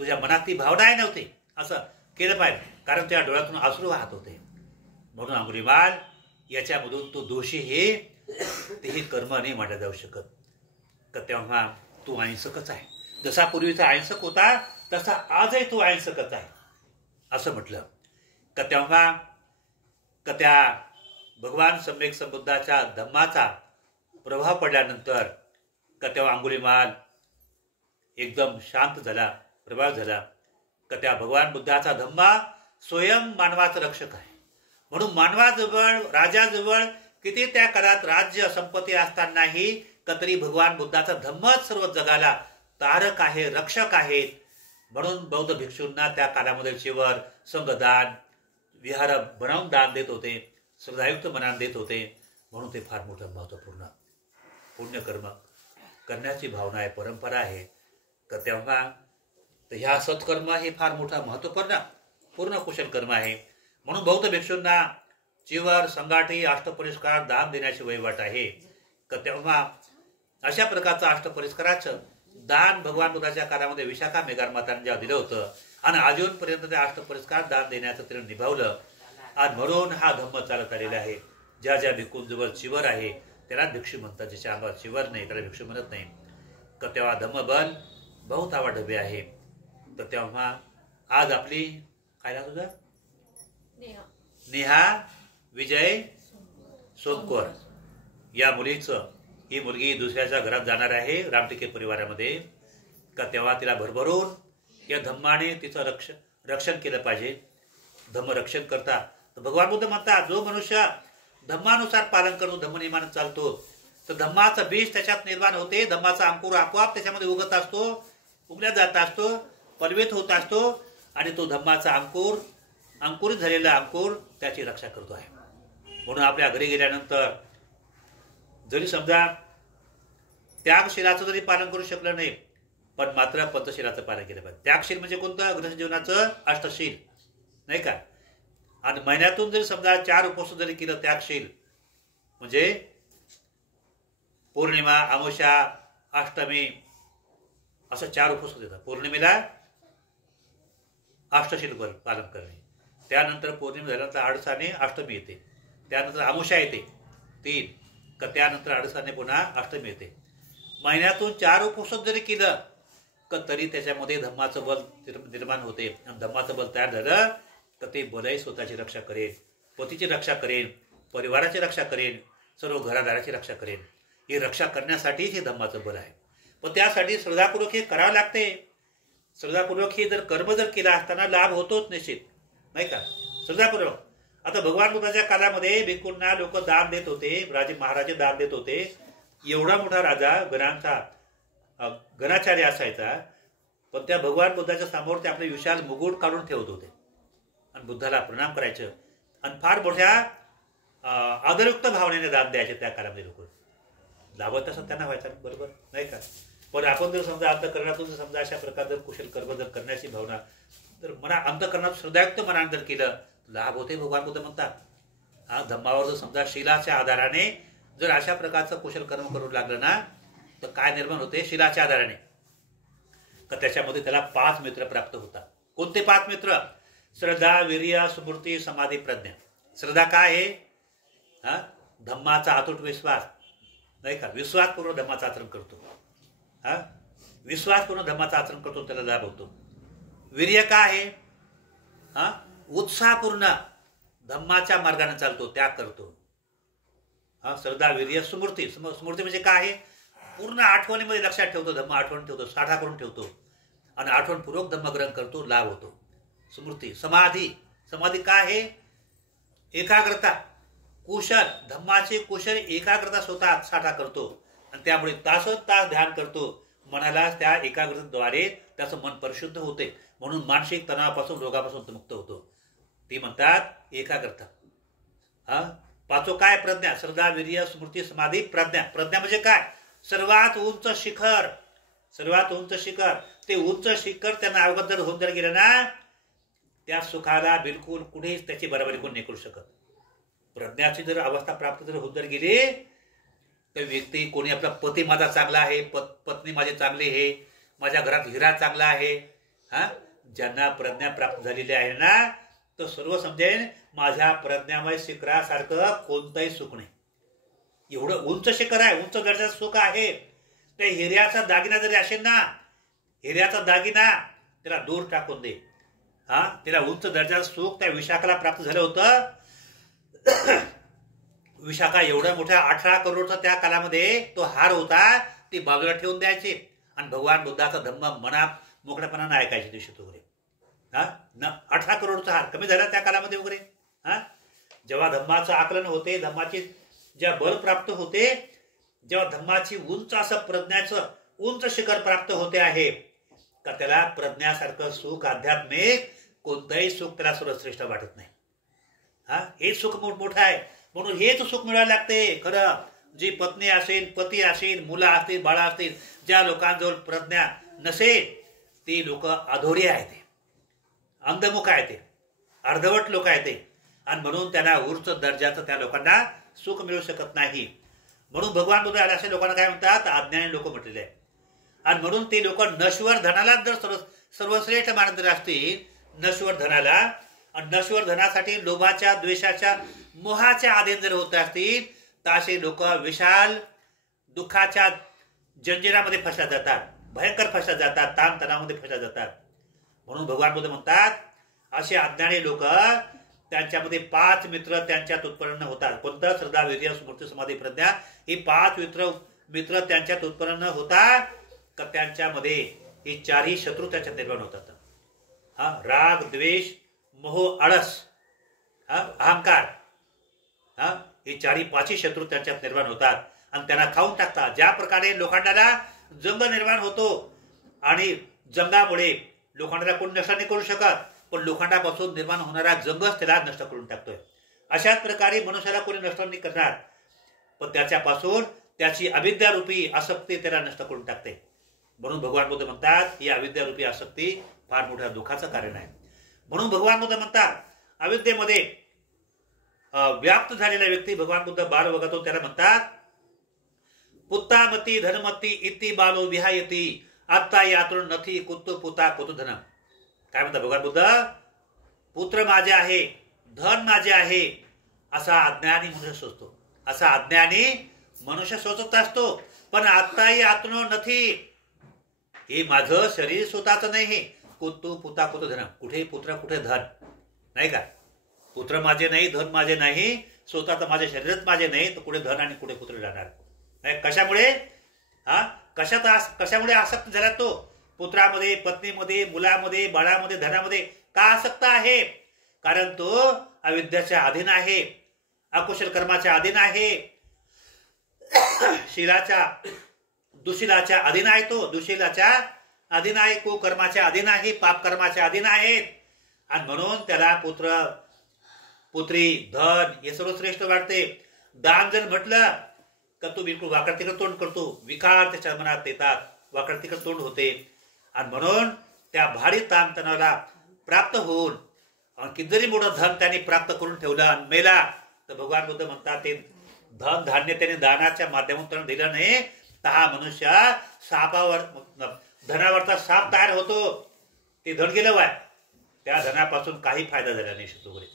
तुझ्या मनात ती भावनाही नव्हती. असं केलं पाहिजे, कारण त्या डोळ्यातून अश्रू वाहत होते. म्हणून अंगुलीमाल, याच्यामधून तू दोषी हे तेही कर्म नाही मांडला जाऊ शकत. तर तेव्हा तू अहिंसकच आहे. जसा पूर्वीचा अहिंसक होता तसा आजही तू अहिंसकच आहे असं म्हटलं. का तेव्हा का त्या भगवान सम्यक संबुद्धाच्या धम्माचा प्रभाव पडल्यानंतर का तेव्हा अंगुलीमाल एकदम शांत झाला, प्रभाव झाला. का त्या भगवान बुद्धाचा धम्मा स्वयं मानवाचा रक्षक आहे. म्हणून मानवाजवळ, राजाजवळ किती त्या काळात राज्य संपत्ती असतानाही तरी भगवान बुद्धाचा धम्मच सर्व जगाला तारक आहे, रक्षक आहेत. म्हणून बौद्ध भिक्षूंना त्या काळामध्ये चिवर, संघदान, विहार बनवून दान देत होते, श्रद्धायुक्त मनान देत होते. म्हणून ते फार मोठं महत्वपूर्ण पुण्यकर्म करण्याची भावना आहे, परंपरा आहे. तर तेव्हा ह्या सत्कर्म हे फार मोठा महत्वपूर्ण पूर्ण कुशल कर्म आहे. म्हणून बौद्ध भिक्षूंना चिवर, संगाठी, अष्टपरिष्कार दान देण्याची वहिवाट आहे. तर तेव्हा अशा प्रकारचं अष्टपरिष्काराचं दान भगवान बुद्धाच्या काळामध्ये विशाखा मेघार मातांनी जेव्हा दिलं होतं आणि अजूनपर्यंत ते अष्टपरिष्कार दान देण्याचं तिने निभावलं. आणि म्हणून हा धम्म चालत आलेला आहे. ज्या ज्या भिक्खूंजवळ चिवर आहे त्याला भिक्षू म्हणतात, ज्याच्या अंगावर चिवर नाही त्याला भिक्षू म्हणत नाही. तर तेव्हा धम्मबल बहुत आवाढव्य आहे. तर तेव्हा आज आपली काय नाव तुझं? नेहा विजय सोनकोर या मुलीचं, ही मुलगी दुसऱ्याच्या घरात जाणार आहे रामटेके परिवारामध्ये. का तेव्हा तिला भरभरून या धम्माने तिचं रक्षण केलं पाहिजे. धम्म रक्षण करता तर भगवान बुद्ध म्हणतात, जो मनुष्य धम्मानुसार पालन करतो, धम्मनियमानं चालतो, तर धम्माचं बीज त्याच्यात निर्माण होते. धम्माचा अंकुर आपोआप त्याच्यामध्ये उगत असतो, उगल्या जात असतो, पल्वित होत असतो आणि तो धम्माचा अंकुरित झालेला अंकुर त्याची रक्षा करतो आहे. म्हणून आपल्या घरी गेल्यानंतर जरी समजा त्यागशिलाचं जरी पालन करू शकलं नाही, पण मात्र पंचशिलाचं पालन केलं पाहिजे. त्यागशील म्हणजे कोणतं? गृहस्थ जीवनाचं अष्टशील, नाही का? आणि महिन्यातून जरी समजा 4 उपवास जरी केलं त्यागशील, म्हणजे पौर्णिमा, अमावस्या, अष्टमी असं 4 उपवास देतात. पौर्णिमेला अष्टशील पालन करणे, त्यानंतर पौर्णिमा झाल्यानंतर अडसाने अष्टमी येते, त्यानंतर अमावस्या येते 3, का त्यानंतर अडसाने पुन्हा अष्टमी येते. महिन्यातून 4 उपवास जरी केलं का तरी त्याच्यामध्ये धम्माचं बल निर्माण होते. आणि धम्माचं बल तयार झालं तर ते बलही स्वतःची रक्षा करेल, पतीची रक्षा करेल, परिवाराची रक्षा करेल, सर्व घरादाराची रक्षा करेल. ही रक्षा करण्यासाठीच हे धम्माचं बल आहे. पण त्यासाठी श्रद्धापूर्वक हे करावं लागते. श्रद्धापूर्वक हे जर कर्म जर केला असताना लाभ होतोच निश्चित, नाही का? श्रद्धापूर्वक. आता भगवान बुद्धाच्या काळामध्ये भिक्खूंना लोक दान देत होते, राजे महाराजे दान देत होते. एवढा मोठा राजा गणाचार्य असायचा, पण त्या भगवान बुद्धाच्या समोर ते आपले विशाल मुकुट काढून ठेवत होते आणि बुद्धाला प्रणाम करायचं आणि फार मोठ्या आदरयुक्त भावनेने दान द्यायचे त्या काळामध्ये लोक. लाभत तसं त्यांना व्हायचं, बरोबर नाही का? पण आपण जर समजा अंतःकरणातून जर समजा अशा प्रकारे जर कुशल कर्म जर करण्याची भावना तर अंतःकरणात श्रद्धायुक्त मनाने जर केलं लाभ होते. भगवान बुद्ध म्हणतात हा धम्मावर जर समजा शिलाच्या आधाराने जर अशा प्रकारचं कुशल कर्म करू लागलं ना तर काय निर्माण होते? शिलाच्या आधाराने तर त्याच्यामध्ये त्याला 5 मित्र प्राप्त होतात. कोणते 5 मित्र? श्रद्धा, वीर्य, स्मृती, समाधी, प्रज्ञा. श्रद्धा काय आहे? हा धम्माचा अतूट विश्वास, नाही का? विश्वासपूर्ण धम्माचं आचरण करतो. हा विश्वासपूर्ण धम्माचं आचरण करतो, त्याला लाभ होतो. वीर्य काय आहे? हा उत्साहपूर्ण धम्माच्या मार्गाने चालतो, त्याग करतो. हा श्रद्धा, वीर्य, स्मृती. स्मृती म्हणजे काय आहे? पूर्ण आठवणीमध्ये लक्षात ठेवतो, धम्म आठवण ठेवतो, साठा करून ठेवतो आणि आठवणपूर्वक धम्मग्रहण करतो, लाभ होतो. स्मृती. समाधी. समाधी काय आहे? एकाग्रता, कुशल धम्माचे कुशल एकाग्रता स्वतः साठा करतो आणि त्यामुळे तास ध्यान करतो. मनाला त्या एकाग्रतेद्वारे त्याचं मन परिशुद्ध होते, म्हणून मानसिक तणावापासून, रोगापासून मुक्त होतो. ती म्हणतात एकाग्रता. हा 5 काय? प्रज्ञा. श्रद्धा, वीर्य, स्मृती, समाधी, प्रज्ञा. प्रज्ञा म्हणजे काय? सर्वात उंच शिखर. सर्वात उंच शिखर. ते उंच शिखर त्यांना अवगत जर होऊन जर गेलं ना त्या सुखाला बिलकुल कुठेच त्याची बरोबरी कोण नाही करू शकत. प्रज्ञाची जर अवस्था प्राप्त जर होऊन जर गेली तर व्यक्ती, कोणी आपला पती माझा चांगला आहे, पत्नी माझे चांगली आहे, माझ्या घरात हिरा चांगला आहे, हा ज्यांना प्रज्ञा प्राप्त झालेली आहे ना तर सर्व समजेन माझ्या प्रज्ञामय शिखरासारखं कोणतंही सुख नाही. एवढं उंच शिखर आहे, उंच दर्जाचं सुख आहे. ते हिऱ्याचा दागिना जरी असेल ना, हिऱ्याचा दागिना त्याला दूर टाकून दे. हा त्याला उंच दर्जाचं सुख त्या विशाखाला प्राप्त झालं होतं. विशाखा एवढ्या मोठ्या 18 करोडचा त्या काळामध्ये तो हार होता, ती बाजूला ठेवून द्यायचे आणि भगवान बुद्धाचा धम्म मनात मोकळेपणाने ऐकायचे दिवशी वगैरे. हा 18 करोडचा हार कमी झाला त्या काळामध्ये वगैरे. हा जेव्हा धम्माचं आकलन होते, धम्माची जेव्हा बल प्राप्त होते, जेव्हा धम्माची उंच असं प्रज्ञाचं उंच शिखर प्राप्त होते आहे का त्याला प्रज्ञासारखं सुख आध्यात्मिक कोणतंही सुख त्याला सर्वश्रेष्ठ वाटत नाही. हा हे सुख मोठं आहे, म्हणून हेच सुख मिळायला लागते. खरं जी पत्नी असेल, पती असेल, मुलं असतील, बाळा असतील, ज्या लोकांजवळ प्रज्ञा नसेल ती लोक अधोरी आहेत, अंधमुख आहेत, अर्धवट लोक आहेत आणि म्हणून त्यांना उच्च दर्जाचं त्या लोकांना सुख मिळू शकत नाही. म्हणून भगवान बुद्ध अशा लोकांना काय म्हणतात? अज्ञानी लोक म्हटलेले आहे. आणि म्हणून ते लोक नश्वर धनाला जर सर्वश्रेष्ठ मानत असतील, नश्वर धनाला आणि नश्वर धनासाठी लोभाच्या, द्वेषाच्या, मोहाच्या अधीन जर होत असतील तर असे लोक विशाल दुःखाच्या जंजिरामध्ये फसल्या जातात, भयंकर फसल्या जातात, ताणतणावामध्ये फसल्या जातात. म्हणून भगवान बुद्ध म्हणतात असे अज्ञानी लोक, त्यांच्यामध्ये 5 मित्र त्यांच्यात उत्पन्न होतात. कोणतं? श्रद्धा, वीर्य, स्मृती, समाधी, प्रज्ञा. ही 5 मित्र त्यांच्यात उत्पन्न होतात का त्यांच्यामध्ये हे 4ही शत्रू त्यांच्यात निर्माण होतात. हा राग, द्वेष, मोह, आळस, हा अहंकार, हा हे 4-5 शत्रू त्यांच्यात निर्माण होतात आणि त्यांना खाऊन टाकतात. ज्या प्रकारे लोखंडाला जंग निर्माण होतो आणि जंगामुळे लोखंडाला कोण नष्ट नाही करू शकत, पण लोखंडापासून निर्माण होणारा जंगच त्याला नष्ट करून टाकतोय. अशाच प्रकारे मनुष्याला कोणी नष्ट नाही करणार, पण त्याच्यापासून त्याची अविद्यारूपी आसक्ती त्याला नष्ट करून टाकते. म्हणून भगवान बुद्ध म्हणतात ही अविद्यारूपी आसक्ती फार मोठ्या दुःखाचं कारण आहे. म्हणून भगवान बुद्ध म्हणतात अविद्येमध्ये व्याप्त झालेला व्यक्ती, भगवान बुद्ध बाल बघतो त्याला म्हणतात पुत्तामती धनमती इति बालो विहायती आत्ता यातून नथी कुत्तू पुता कुतु धन. काय म्हणतात भगवान बुद्ध? पुत्र माझे आहे, धन माझे आहे, असा अज्ञानी मनुष्य सोचतो. असा अज्ञानी मनुष्य सोचत असतो. पण आत्ताही आत्नो नथी, हे माझं शरीर स्वतःच नाही. कुत्तू पुता कुतु धन, कुठे पुत्र कुठे धन, नाही का? पुत्र माझे नाही, धन माझे नाही, स्वतःच माझे शरीरच माझे नाही, तर कुठे धन आणि कुठे पुत्र राहणार? कशामुळे? हा कशामुळे आसक्त झाला तो? पुत्रामध्ये, पत्नीमध्ये, मुलामध्ये, बाळामध्ये, धनामध्ये का आसक्त आहे? कारण तो अविद्याच्या अधीन आहे, अकुशल कर्माच्या अधीन आहे, दुशीलाच्या अधीन आहे, तो दुशीलाच्या अधीन आहे, कुकर्माच्या अधीन आहे, पाप कर्माच्या अधीन आहेत. आणि म्हणून त्याला पुत्र, पुत्री, धन हे सर्व श्रेष्ठ वाटते. दान जर म्हटलं का तो बिलकुल वाकड तिकड तोंड करतो, विकार त्याच्या मनात येतात, वाकड तिकड तोंड होते. आणि म्हणून त्या भारी ताणतणावाला प्राप्त होऊन किती जरी मोठं धन त्यांनी प्राप्त करून ठेवलं आणि मेला, तर भगवान बुद्ध म्हणतात ते धन धान्य त्याने दानाच्या माध्यमातून दिलं नाही, तर हा मनुष्य सापावर, धनावरचा साप तयार होतो. ते धन गेलं वाय, त्या धनापासून काही फायदा झाला नाही वगैरे.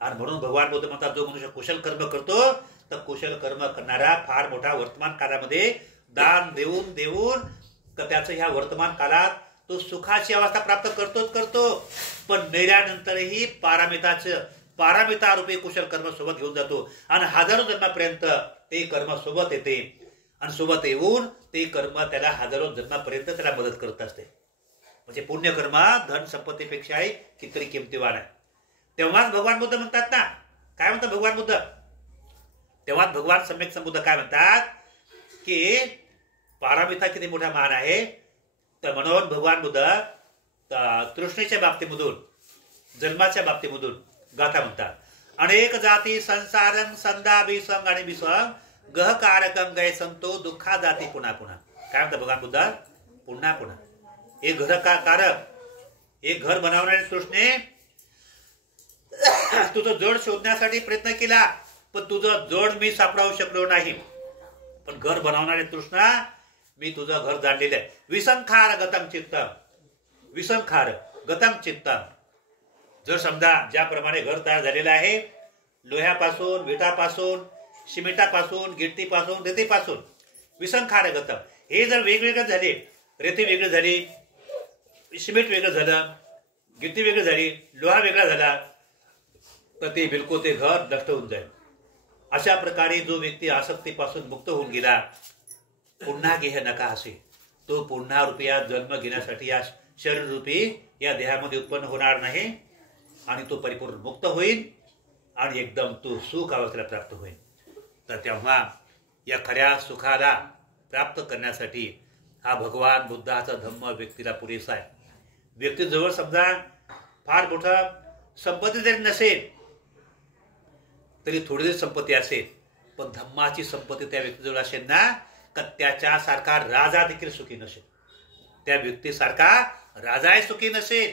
आणि म्हणून भगवान बुद्ध म्हणतात जो मनुष्य कुशल कर्म करतो, तर कुशल कर्म करणारा फार मोठा वर्तमान काळामध्ये दान देऊन देऊन तर त्याचं ह्या वर्तमान काळात तो सुखाची अवस्था प्राप्त करतोच करतो. पण मेल्यानंतरही पारामिता रूपी कुशल कर्म सोबत घेऊन जातो आणि हजारो जन्मापर्यंत ते कर्म सोबत येते. आणि सोबत येऊन ते कर्म त्याला हजारो जन्मापर्यंत त्याला मदत करत असते. म्हणजे पुण्यकर्म धन संपत्तीपेक्षाही कितीतरी किमतीवान आहे. तेव्हाच भगवान बुद्ध म्हणतात ना, काय म्हणतात भगवान बुद्ध, तेव्हाच भगवान सम्यक संबुद्ध काय म्हणतात की पारामिता किती मोठा मान आहे. तर म्हणून भगवान बुद्ध तृष्णेच्या बाबतीमधून, जन्माच्या बाबतीमधून गाथा म्हणतात. अनेक जाती संसारं संदा बिसंग आणि बिसंग गह कारकम गय संतो दुःखा जाती पुन्हा पुन्हा. काय म्हणतात भगवान बुद्ध, पुन्हा पुन्हा. एक घर कारक, एक घर बनवणारे तृष्णे, तुझं जोड शोधण्यासाठी प्रयत्न केला पण तुझं जोड मी सापडावू शकलो नाही. पण घर बनवणारे तृष्णा, मी तुझं घर जाणलेलं आहे. विसंखार गतम चित्तम, विसंखार गतम चित्तम. जर समजा ज्याप्रमाणे घर तयार झालेलं आहे, लोह्यापासून, विटापासून, सिमेंटापासून, गिट्टीपासून, रेतीपासून, विसंखार गतम. हे जर वेगवेगळे झाले, रेती वेगळी झाली, सिमेंट वेगळं झालं, गिट्टी वेगळी झाली, लोहा वेगळा झाला, तर ते बिलकुल ते घर नष्ट होऊन जाईल. अशा प्रकारे जो व्यक्ती आसक्तीपासून मुक्त होऊन गेला, पुन्हा गेह नका असे, तो पुन्हा रुपया जन्म घेण्यासाठी या शरीर रूपी या देहामध्ये उत्पन्न होणार नाही आणि तो परिपूर्ण मुक्त होईल आणि एकदम तो सुख अवस्थेला प्राप्त होईल. तर तेव्हा या खऱ्या सुखाला प्राप्त करण्यासाठी हा भगवान बुद्धाचा धम्म व्यक्तीला पुरेसा आहे. व्यक्तीजवळ समजा फार मोठा संपत्ती जरी नसेल तरी थोडी संपत्ती असेल, पण धम्माची संपत्ती त्या व्यक्तीजवळ असेल ना, का त्याच्यासारखा राजा देखील सुखी नसेल. त्या व्यक्तीसारखा राजाही सुखी नसेल.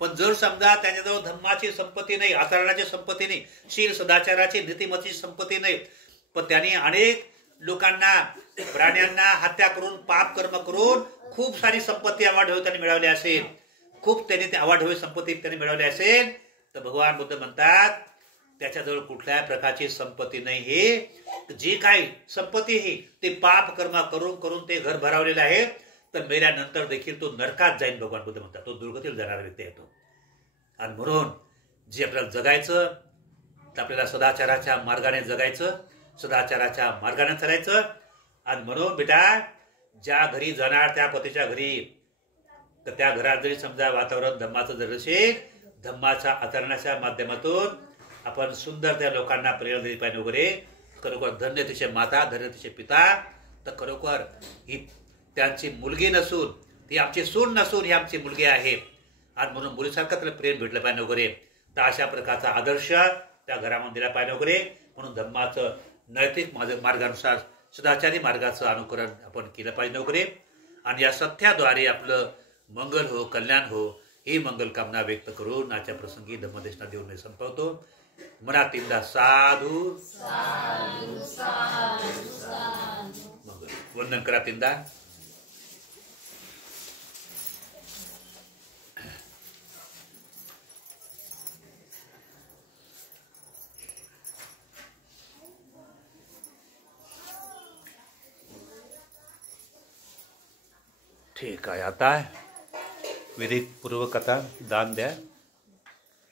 पण जर समजा त्याच्याजवळ धम्माची संपत्ती नाही, आचरणाची संपत्ती नाही, शील सदाचाराची नीतिमत्तेची संपत्ती नाही, पण त्याने अनेक लोकांना, प्राण्यांना हत्या करून, पाप कर्म करून खूप सारी संपत्ती अवाढव्य त्याने मिळवली असेल, खूप त्याने ते अवाढव्य संपत्ती त्याने मिळवली असेल, तर भगवान बुद्ध म्हणतात त्याच्याजवळ कुठल्याही प्रकारची संपत्ती नाही. हे जी काही संपत्ती आहे ते पाप कर्म करून करून ते घर भरावलेलं आहे, तर मेल्यानंतर देखील तो नरकात जाईल. भगवान बुद्ध म्हणतात तो दुर्गतीला जाणारा व्यक्ती आहे तो. आणि म्हणून जे आपल्याला जगायचं तर आपल्याला सदाचाराच्या मार्गाने जगायचं, सदाचाराच्या मार्गाने चालायचं. आणि म्हणून बेटा ज्या घरी जाणार त्या पतीच्या घरी, तर त्या घरात जरी समजा वातावरण धम्माचं जर असेल, धम्माच्या आचरणाच्या माध्यमातून आपण सुंदर त्या लोकांना प्रेरणा दिली पाहिजे वगैरे. खरोखर धन्य तिचे माता, धन्य तिचे पिता, तर खरोखर ही त्यांची मुलगी नसून, ती आमची सून नसून ही आमची मुलगी आहे. आणि म्हणून मुलीसारखं त्याला प्रेम भेटलं पाहिजे वगैरे. तर अशा प्रकारचा आदर्श त्या घरामध्ये दिला पाहिजे वगैरे. म्हणून धम्माचं नैतिक मार्गानुसार सदाचारी मार्गाचं अनुकरण आपण केलं पाहिजे वगैरे. आणि या सत्याद्वारे आपलं मंगल हो, कल्याण हो, ही मंगल कामना व्यक्त करून आजच्या प्रसंगी धम्मदेशना देऊन मी संपवतो. मनात तीनदा साधू मंगल वंदन करा तीनदा. ठीक आहे. आता विधिपूर्वक आता दान द्या.